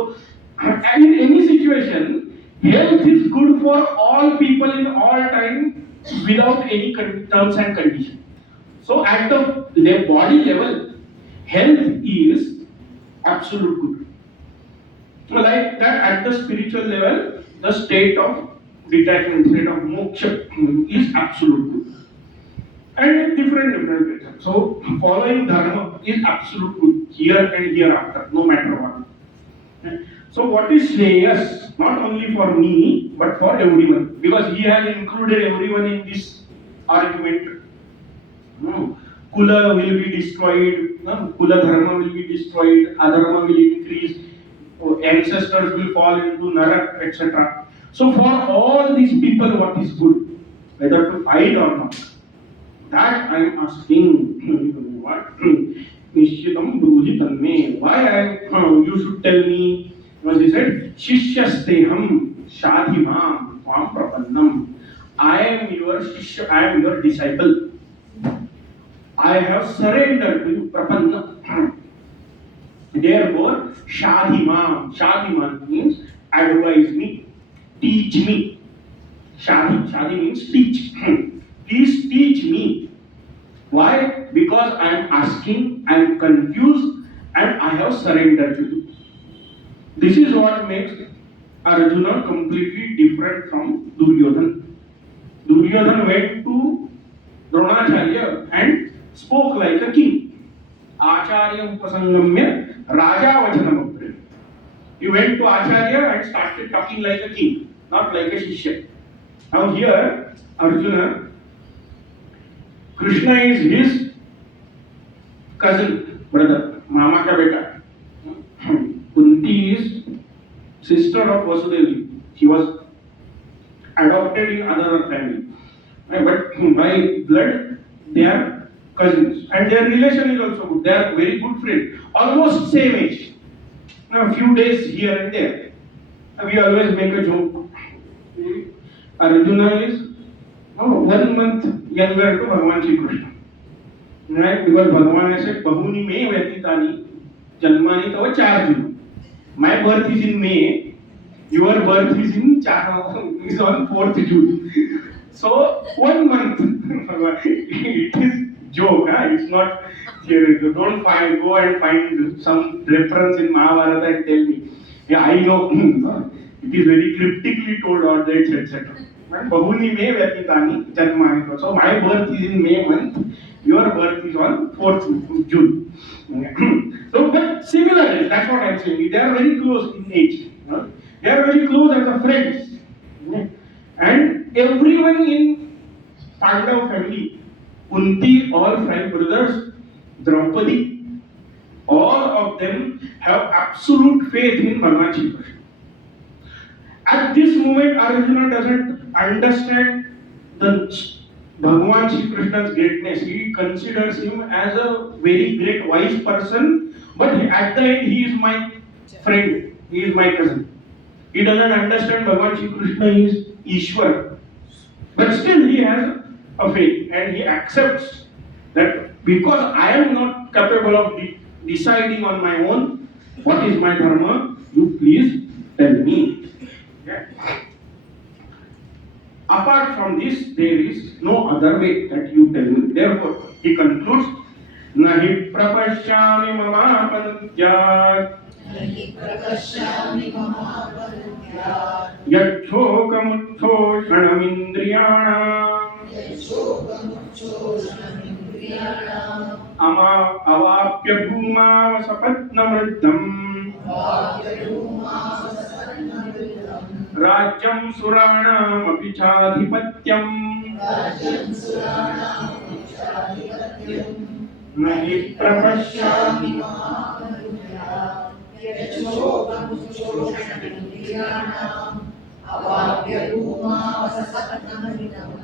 in any situation, health is good for all people in all time without any terms and conditions. So at the body level, health is absolute good. So like that, at the spiritual level, the state of detachment, state of moksha is absolute good. And in different places. So following dharma is absolute good here and hereafter, no matter what. So what is shreyas? Not only for me, but for everyone. Because he has included everyone in this argument. No. Kula will be destroyed, no? Kula dharma will be destroyed, adharma will increase, ancestors will fall into narak, etc. So for all these people, what is good? Whether to fight or not. That I am asking. What? Nishchitam bruji tanme. Why you should tell me? Because he said, Shishyasteham shadhimam tvam prapannam. I am your shishya, I am your disciple. I have surrendered to you, prapanna. Therefore, shadhimam. Shadhimam means advise me, teach me. Shadi means teach. Please teach me. Why? Because I am asking, I am confused, and I have surrendered to you. This is what makes Arjuna completely different from Duryodhana. Duryodhana went to Dronacharya and spoke like a king. Acharya upasangamya raja vachanam. He went to Acharya and started talking like a king, not like a shishya. Now here, Arjuna, Krishna is his cousin, brother, mama ka beta. Kunti is sister of Vasudeva. She was adopted in another family. But by blood, they are cousins. And their relation is also good. They are very good friends. Almost same age. A few days here and there. We always make a joke. Arjuna is 1 month younger to Bhagavan Shri Krishna. Right? Because Bhagavan said, Bahuni me vyatitani janmani tava 4 June. My birth is in May, your birth is in is on 4th June. So 1 month. It is joke, it's not theoretical. Don't go and find some reference in Mahabharata and tell me. Yeah, I know. It is very cryptically told out there, etc. Bahuni me vyatitani janmani. So my birth is in May month, your birth is on 4th June. So, but similarly, that's what I'm saying. They are very close in age. They are very close as a friends. And everyone in Pandav family, Kunti, all 5 brothers, Draupadi, all of them have absolute faith in Bhagavan Shri Krishna. At this moment, Arjuna doesn't understand the Bhagavan Shri Krishna's greatness. He considers him as a very great wise person, but at the end he is my friend, he is my cousin. He doesn't understand Bhagavan Shri Krishna is Ishwar. But still he has a faith and he accepts that because I am not capable of deciding on my own what is my dharma, you please tell me. Okay. Apart from this, there is no other way that you tell me. Therefore, he concludes, Nahi prapashyami mamapanujyat Nahi prakashyami mamapanujyat yachhokamutthoshanamindriyanam yachhokamutthoshanamindriyanam avapya bhumavasapatnamriddham vavyadhumavasapatnamriddham राज्यं सुराणामपि चाधिपत्यं राज्यं सुराणामपि चाधिपत्यं न हि प्रपश्यामि प्रपश्यामि महामनुष्याः यच्छोकमुच्छोषणमिन्द्रियाणाम् अवाप्यधूमावसपत्नमिदम्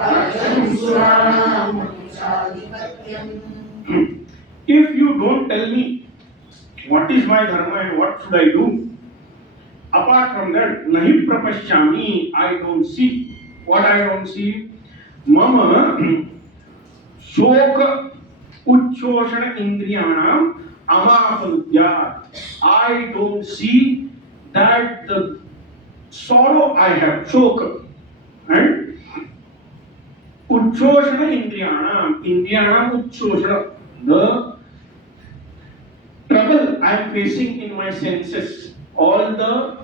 राज्यं सुराणामपि चाधिपत्यम्. If you don't tell me what is my dharma and what should I do, apart from that, nahi prapashyami, I don't see. What I don't see? Mama shoka uchchoshana indriyanam amapanudya. I don't see that the sorrow I have, shoka, and uchchoshana indriyanam uchchoshana, the trouble I am facing in my senses, all the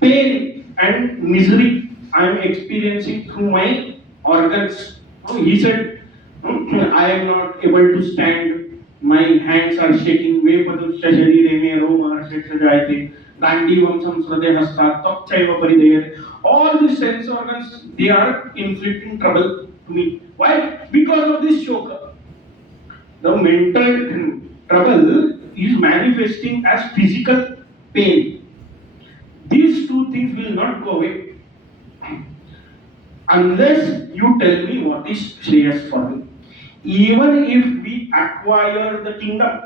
pain and misery I am experiencing through my organs. He said, I am not able to stand, my hands are shaking, vepatusya sharire me romaharshya jayate, gandivam samsrade hastat tapchaiva paridayate. All these sense organs, they are inflicting trouble to me. Why? Because of this shoka. The mental trouble is manifesting as physical pain. These two things will not go away unless you tell me what is shreyas for me. Even if we acquire the kingdom,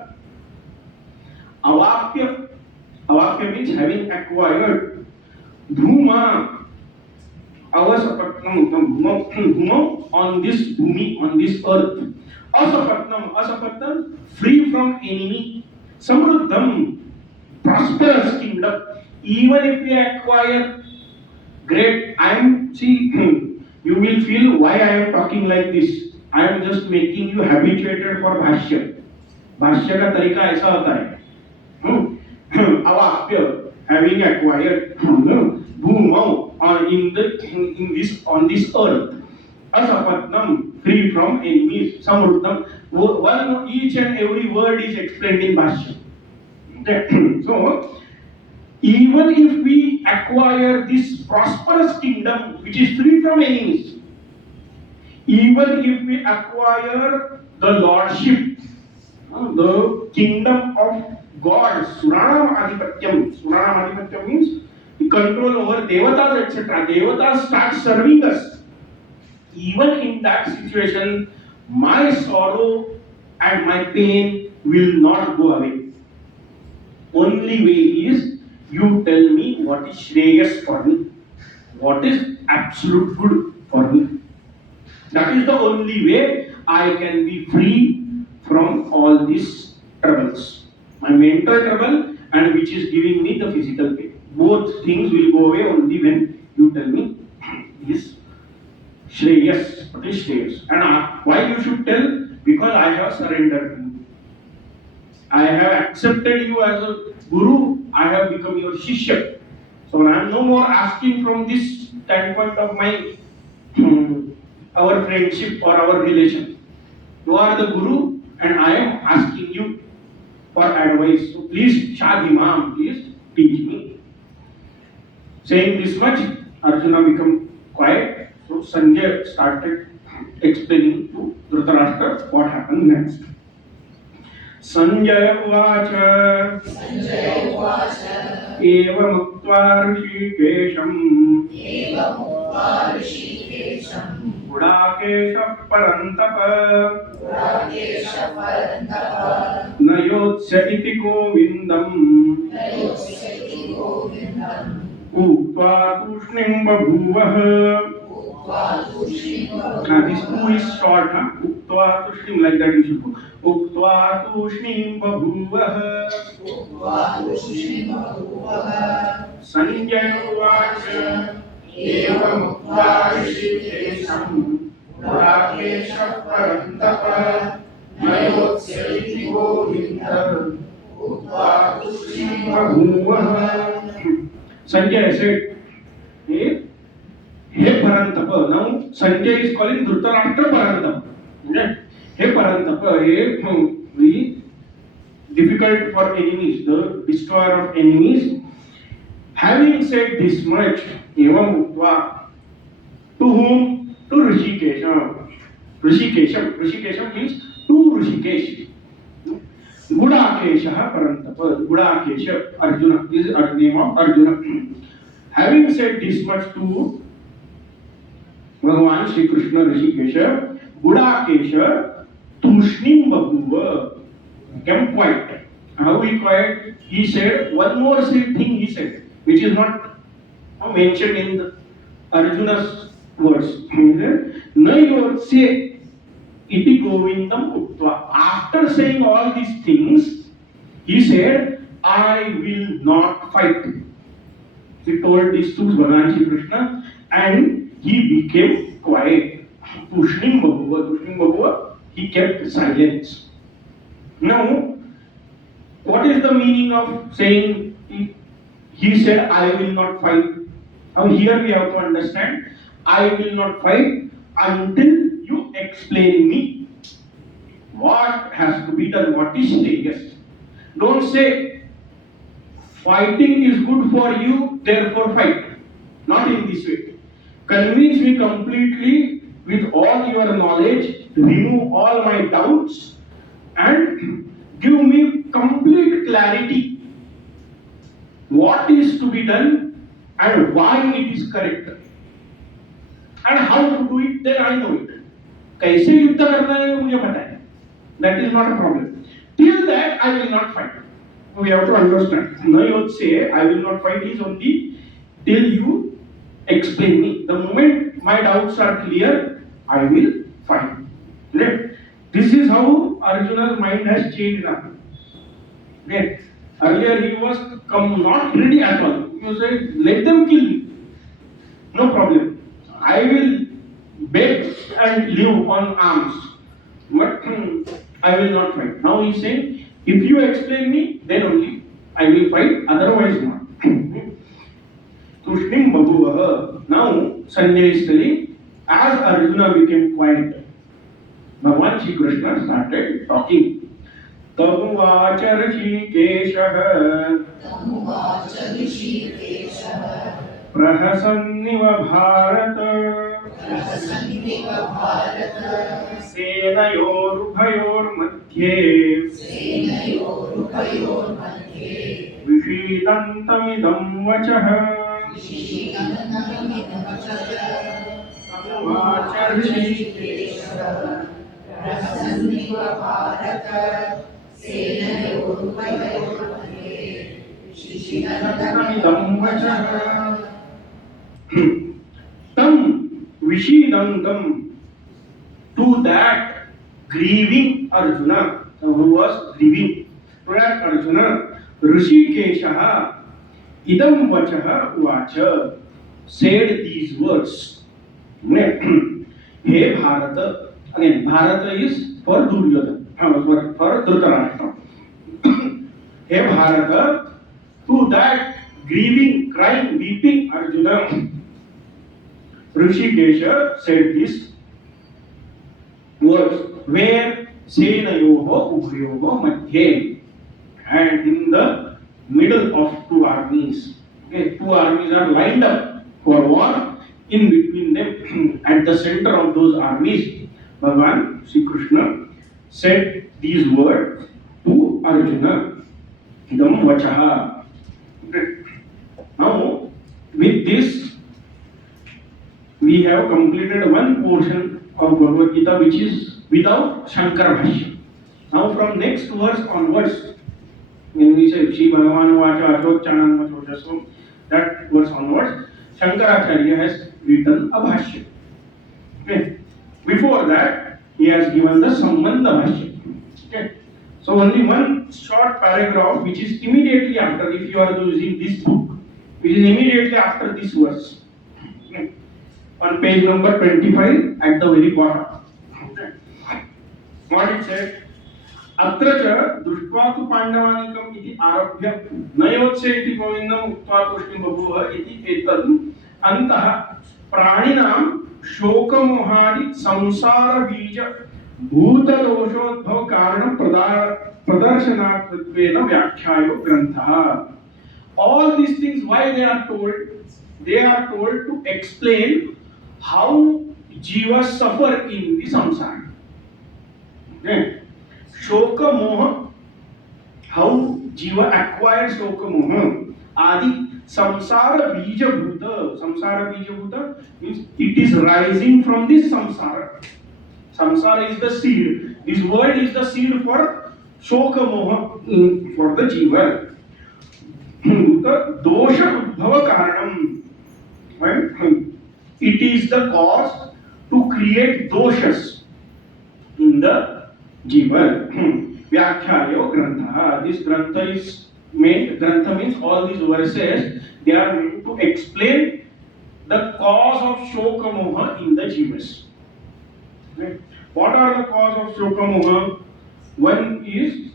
avapya means having acquired bhuma, avasapatnam, on this bhumi, on this earth. Asapatnam, free from enemy. Samruddham, prosperous kingdom. Even if we acquire great, you will feel why I am talking like this. I am just making you habituated for bhashya. भाष्य का तरीका ऐसा होता है, अवाप्य, having acquired bhumau on this earth, asapatnam, free from enemies, samruddham. Each and every word is explained in bhashya. Okay. So even if we acquire this prosperous kingdom which is free from enemies, even if we acquire the lordship, the kingdom of God, Suranam Adhipatyam means the control over devatas, etc. Devatas start serving us. Even in that situation, my sorrow and my pain will not go away. Only way is you tell me what is shreyas for me, what is absolute good for me. That is the only way I can be free from all these troubles. My mental trouble and which is giving me the physical pain. Both things will go away only when you tell me this shreyas, what is shreyas. And why you should tell? Because I have surrendered to you. I have accepted you as a guru, I have become your shishya. So I am no more asking from this standpoint of my our friendship or our relation. You are the guru and I am asking you for advice. So please, Shadimam, please teach me. Saying this much, Arjuna became quiet. So Sanjay started explaining to Dhritarashtra what happened next. Sanjay uvacha evamuktva ऋषिकेशम् गुडाकेशः परन्तप न योत्स्य इति गोविन्दम् उक्त्वा तूष्णीं बभूवः This two is short, huh? Uktva tushnim, like that you should put. Uktva tushnim babhuvah. Sanjay uvacha. Evamuktva rishikesham. Gurakesha parantapa. Nayotsyaiti govinda. Uktva tushnim babhuvah. Sanjay said, hey, hey परंतप. Now Sanjay is calling Dhritarashtra Parantapa. Okay? He Parantapa, he very difficult for enemies, the destroyer of enemies. Having said this much, evam uktva, to whom? To Rishikesha. Rishikesha means to Rishikesh. Gudakesha Parantapa. Gudakesha, Arjuna, this is the name of Arjuna. Having said this much to भगवान श्री कृष्ण ऋषिकेश गुडाकेश तूष्णीम बभूव became quiet. How he quiet? He said one more thing he said, which is not mentioned in the Arjuna's words. Nayorse iti govindam uktva. After saying all these things, he said, I will not fight. He told this to Bhagavan Shri Krishna and he became quiet. Tushnim Babuwa, he kept silence. Now, what is the meaning of saying he said, I will not fight? Now, here we have to understand, I will not fight until you explain me what has to be done, what is status. Don't say, fighting is good for you, therefore fight. Not in this way. Convince me completely with all your knowledge, remove all my doubts, and give me complete clarity. What is to be done and why it is correct. And how to do it, then I know it. कैसे युद्ध करना है मुझे पता है. That is not a problem. Till that, I will not fight. We have to understand. No, you say I will not fight is only till you explain me. The moment my doubts are clear, I will fight. Right? This is how Arjuna's mind has changed now. Okay. Earlier he was not ready at all. You say, let them kill me. No problem. I will beg and live on arms. But I will not fight. Now he is saying, if you explain me, then only I will fight, otherwise not. Tushnim Babuvaha. Now Sanjay is telling, as Arjuna became quiet, Bhagavan Shri Krishna started talking. Tamuvacha Rishikesha Prahasanniva Bharata Senayor Madhye Vishidantamidam Vachaha Tamuvacha Rishikesha Tam Vishidantam, to that grieving Arjuna, who was grieving, to that Arjuna, Rishikesha idam vachaha uvacha, said these words. Hey Bharata, again Bharata is for Duryodhana, for Dhritarashtra. Hey Bharata, to that grieving, crying, weeping Arjuna, Rishikesha said these words, where Senayoho Ubhayoho Madhye, and in the middle of two armies. Okay, two armies are lined up for war. In between them, at the center of those armies, Bhagavan Shri Krishna said these words to Arjuna. Idam vachaha. Now, with this, we have completed one portion of Bhagavad Gita which is without shankarbhashya. Now, from next verse onwards, when we say Shri Bhagavan Vacha Achotchanam Achotchasvam, that verse onwards, Shankaracharya has written a bhashya. Okay. Before that, he has given the Sambandha Bhashya. Okay. So only one short paragraph, which is immediately after, if you are using this book, which is immediately after this verse. Okay. On page number 25 at the very bottom. Okay. What it said? अत्र च दृष्ट्वा तु पाण्डवानीकम् इति आरभ्य नयोत्से इति गोविन्दम् उक्त्वा तुष्टिं बभूव इति एतद् अन्तः प्राणिनां शोकमोहादि संसार बीज भूतदोषोद्भव कारण प्रदर्शनात्वेन व्याख्यायो ग्रन्थः. All these things, why they are told? They are told to explain how jivas suffer in the samsara. Okay. Shoka moha, how jiva acquires shoka moha, adi samsara bija bhuta. Samsara bija bhuta means it is rising from this samsara. Samsara is the seed. This world is the seed for shoka moha for the jiva. The dosha udbhava karanam. Right? It is the cause to create doshas in the jiva. Vyakhyayo grantha. This grantha is made. Grantha means all these verses. They are meant to explain the cause of shoka moha in the jivas. Right? What are the cause of shoka moha? One is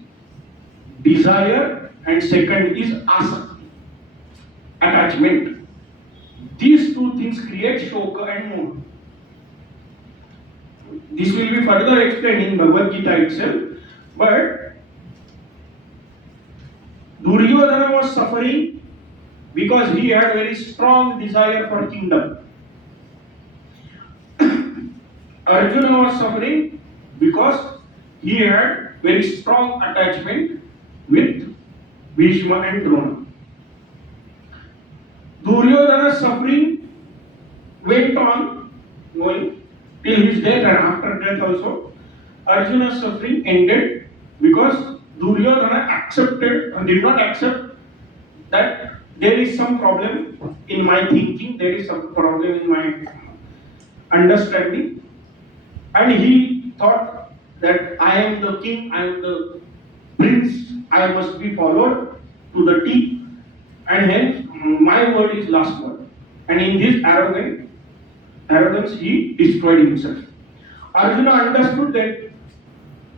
desire, and second is asakti, attachment. These two things create shoka and moha. This will be further explained in Bhagavad Gita itself. But Duryodhana was suffering because he had very strong desire for kingdom. Arjuna was suffering because he had very strong attachment with Bhishma and Drona. Duryodhana's suffering went on going till his death, and after death also. Arjuna's suffering ended because Duryodhana did not accept that there is some problem in my thinking, there is some problem in my understanding, and he thought that I am the king, I am the prince, I must be followed to the T, and hence my word is last word. And in this arrogance, he destroyed himself. Arjuna understood that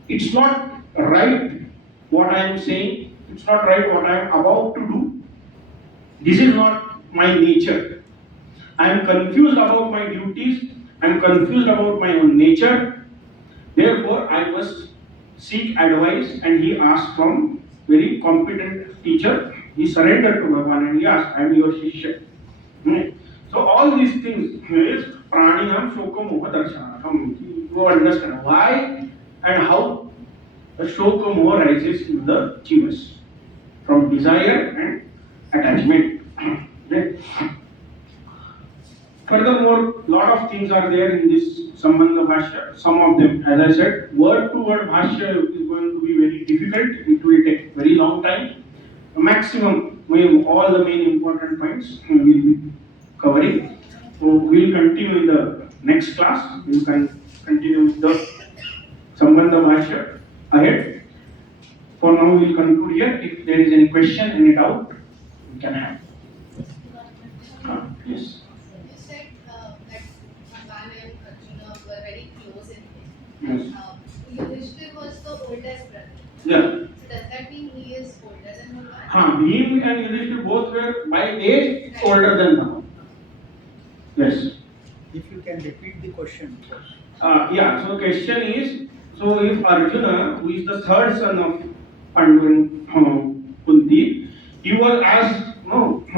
it's not right what I am saying, it's not right what I am about to do. This is not my nature. I am confused about my duties, I am confused about my own nature. Therefore, I must seek advice, and he asked from very competent teacher. He surrendered to Bhagavan and he asked, I am your Shishya. So all these things is Praniyam Shoka Moha Darshanam. You understand why and how the Shoka Moha rises in the jivas from desire and attachment. Furthermore, lot of things are there in this Sambandha Bhashya. Some of them, as I said, word to word Bhashya is going to be very difficult. It will take very long time. Maximum, all the main important points we will be covering. So we will continue in the next class. We will continue with the Sambandha Bhashya ahead. For now, we will conclude here. If there is any question, any doubt, we can have. Yes. You said that Bhagavan and Arjuna were very close in age. Yes. Yudhishthir was the oldest brother. Yeah. So does that mean he is older than Bhim Bhagavan? and Yudhishthir both were by age older than Bhagavan. Yes. If you can repeat the question first. Yeah, so question is, so if Arjuna, who is the third son of Pandu and Kunti, he was as old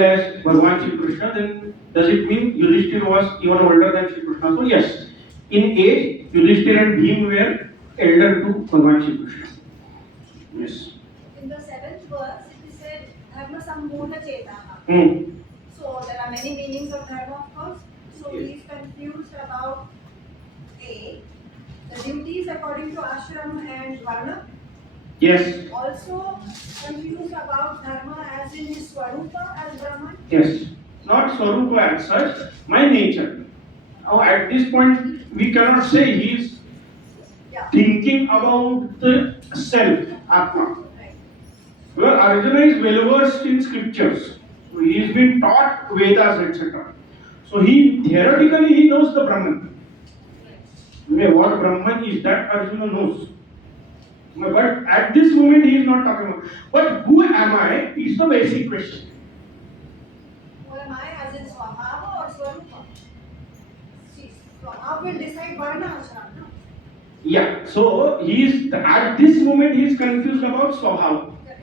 as Bhagavan Shri Krishna, then does it mean Yudhishthir was even older than Shri Krishna? So yes, in age, Yudhishthir and Bhim were elder to Bhagavan Shri Krishna. Yes. In the 7th verse, it is said, Dharma Sambhuna Chetaha. Hmm. So there are many meanings of dharma, of course. So he is confused about A, the duties according to ashram and varna. Yes. Also confused about dharma as in his swarupa as Brahman. Yes. Not Swarupa as such, my nature. Now at this point we cannot say he is Yeah. thinking about the self, Atma. Right. Well, Arjuna is well versed in scriptures. So he has been taught Vedas, etc. So he theoretically he knows the Brahman. Okay, what Brahman is that Arjuna knows. But at this moment he is not talking about. But who am I is the basic question. Who am I as in Swabhava or Swarupa? See, Swabhava will decide Varna Ashram, no? Yeah, so he is at this moment he is confused about Swabhava. Correct.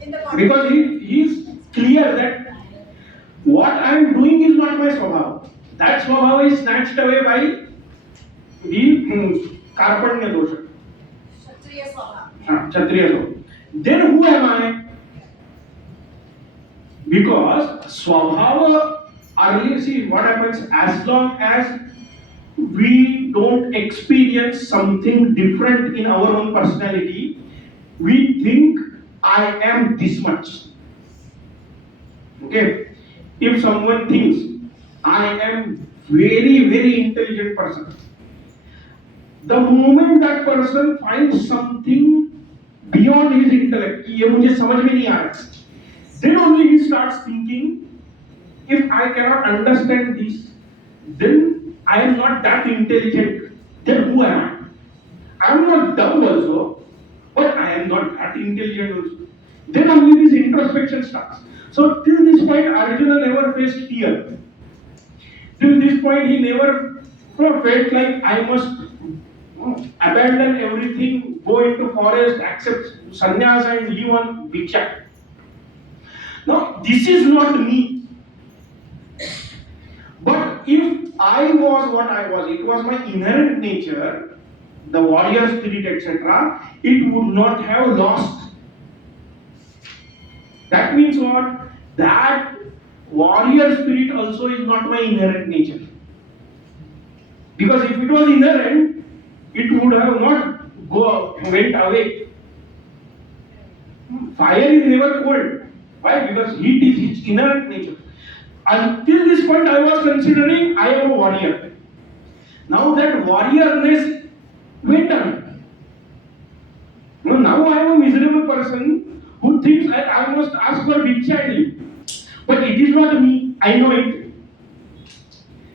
In the Because he is clear that what I am doing is not my Swabhava. That Swabhava is snatched away by the Karpanya dosha. Kshatriya Swabhava. Kshatriya dosha. Then who am I? Because Swabhava, earlier, see what happens as long as we don't experience something different in our own personality, we think I am this much. Okay? If someone thinks I am very, very intelligent person, the moment that person finds something beyond his intellect, ये मुझे समझ में नहीं आ रहा, then only he starts thinking, if I cannot understand this, then I am not that intelligent. Then who am I? I am not dumb also, but I am not that intelligent also. Then only this introspection starts. So till this point, Arjuna never faced fear. Till this point, he never felt like I must abandon everything, go into forest, accept sannyas and live on bhiksha. Now, this is not me. But if I was what I was, it was my inherent nature, the warrior spirit, etc., it would not have lost. That means what? That warrior spirit also is not my inherent nature. Because if it was inherent, it would have not went away. Fire is never cold. Why? Because heat is its inherent nature. Until this point, I was considering I am a warrior. Now that warriorness went away. Now I am a miserable person who thinks I must ask for bhiksha and live. But it is not me. I know it.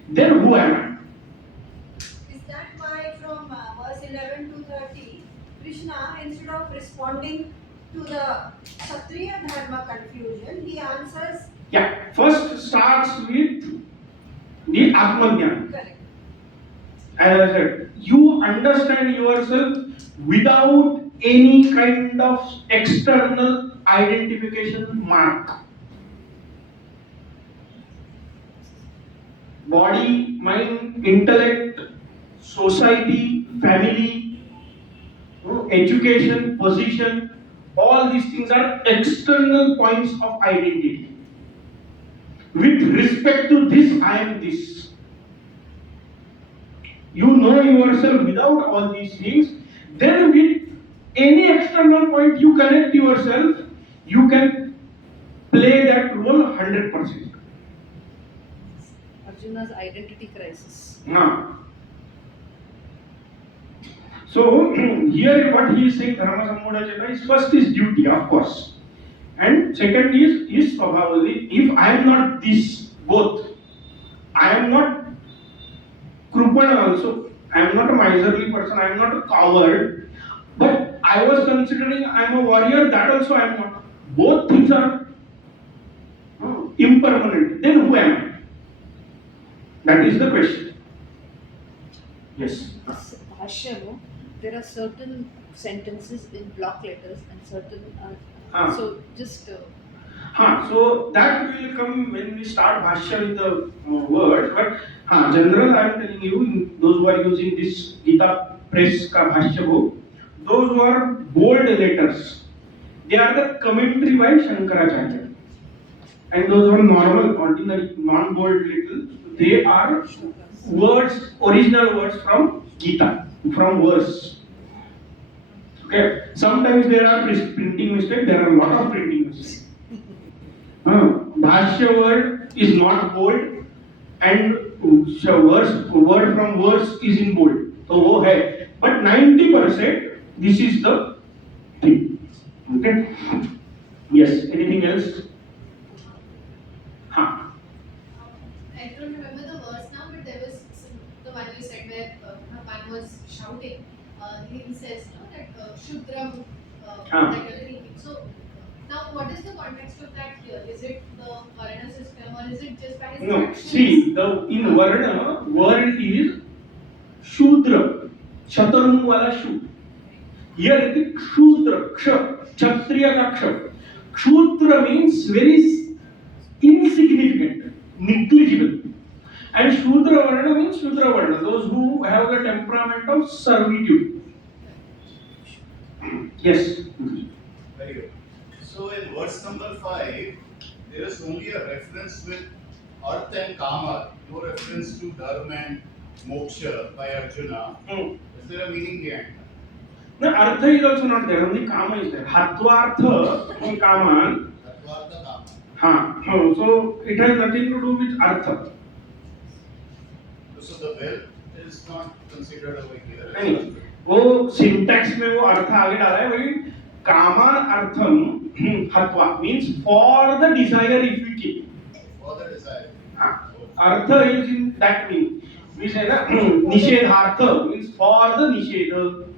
Then who am I? Is that why from verse 11 to 30, Krishna, instead of responding to the Kshatriya Dharma confusion, he answers. Yeah, first starts with the Atmajnana. Correct. As I said, you understand yourself without any kind of external identification mark. Body, mind, intellect, society, family, education, position, all these things are external points of identity. With respect to this, I am this. You know yourself without all these things, then with any external point you connect yourself, you can play that role 100%. Arjuna's identity crisis. So here what he is saying, Dharma Sammodacheta, is first is duty, of course. And second is Swabhavali. If I am not this, both, I am not Krupana also, I am not a miserly person, I am not a coward, but I was considering I am a warrior, that also I am not. Both things are impermanent. Then who am I? That is the question. Yes. Bhashya, no? There are certain sentences in block letters and certain. So just. So that will come when we start Bhashya with the words. But general, I am telling you, those who are using this Gita press ka Bhashya book, those who are bold letters, they are the commentary by Shankaracharya. And those who are normal, ordinary, non-bold little, they are words, original words from Gita, from verse. Okay. Sometimes there are printing mistakes. There are a lot of printing mistakes. Bhashya word is not bold, and word from verse is in bold. So वो है. But 90% this is the thing. Okay. Yes. Anything else? हाँ. I don't remember the verse now, but there was the one you said where one was shouting. He says that Shudram, that you're thinking. So now, what is the context of that here? Is it the Varna system, or is it just by his No. actions? See, in Varna, word is Shudra. Chaturmu wala Shu. Here it is Shudra. Ksha. Kshatriya ka Ksha. Shudra means very insignificant, negligible. And Shudra Varna means Shudra Varna, those who have the temperament of servitude. Yes. Very good. So in verse number 5, there is only a reference with Arth and Kama, no reference to Dharma and Moksha by Arjuna. Is there a meaning behind that? No, Artha is also not there, only Kama is there. Hatvartha and Kama. Hatvartha Kama. So it has nothing to do with Artha. So the wealth is not considered over here. नहीं, वो syntax में वो अर्थ आगे डाला है वही कामान अर्थम हत्वा means for the desire if we keep. For the desire. Artha is in that meaning. We say ना निषेधार्थ means for the निषेध.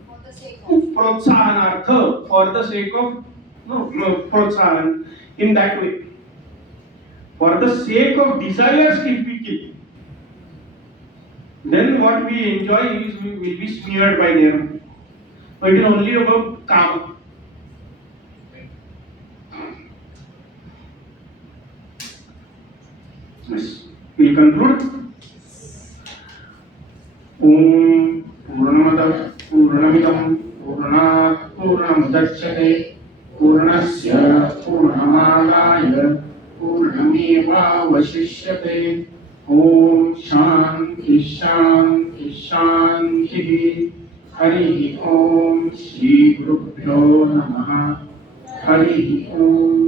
For the sake of. प्रोत्साहनार्थ for the sake of प्रोत्साहन in that way. For the sake of desires if we keep. Then what we enjoy is we will be smeared by them. But it is only about kama. Yes. We conclude. Om Purnamada Purnamidam Purnat Purnamudachyate Purnasya Purnamalaya Purnameva Vasishyate. Om Shanti Shanti Shanti. Hari Om Shri Gurubhyo Namaha. Hari Om.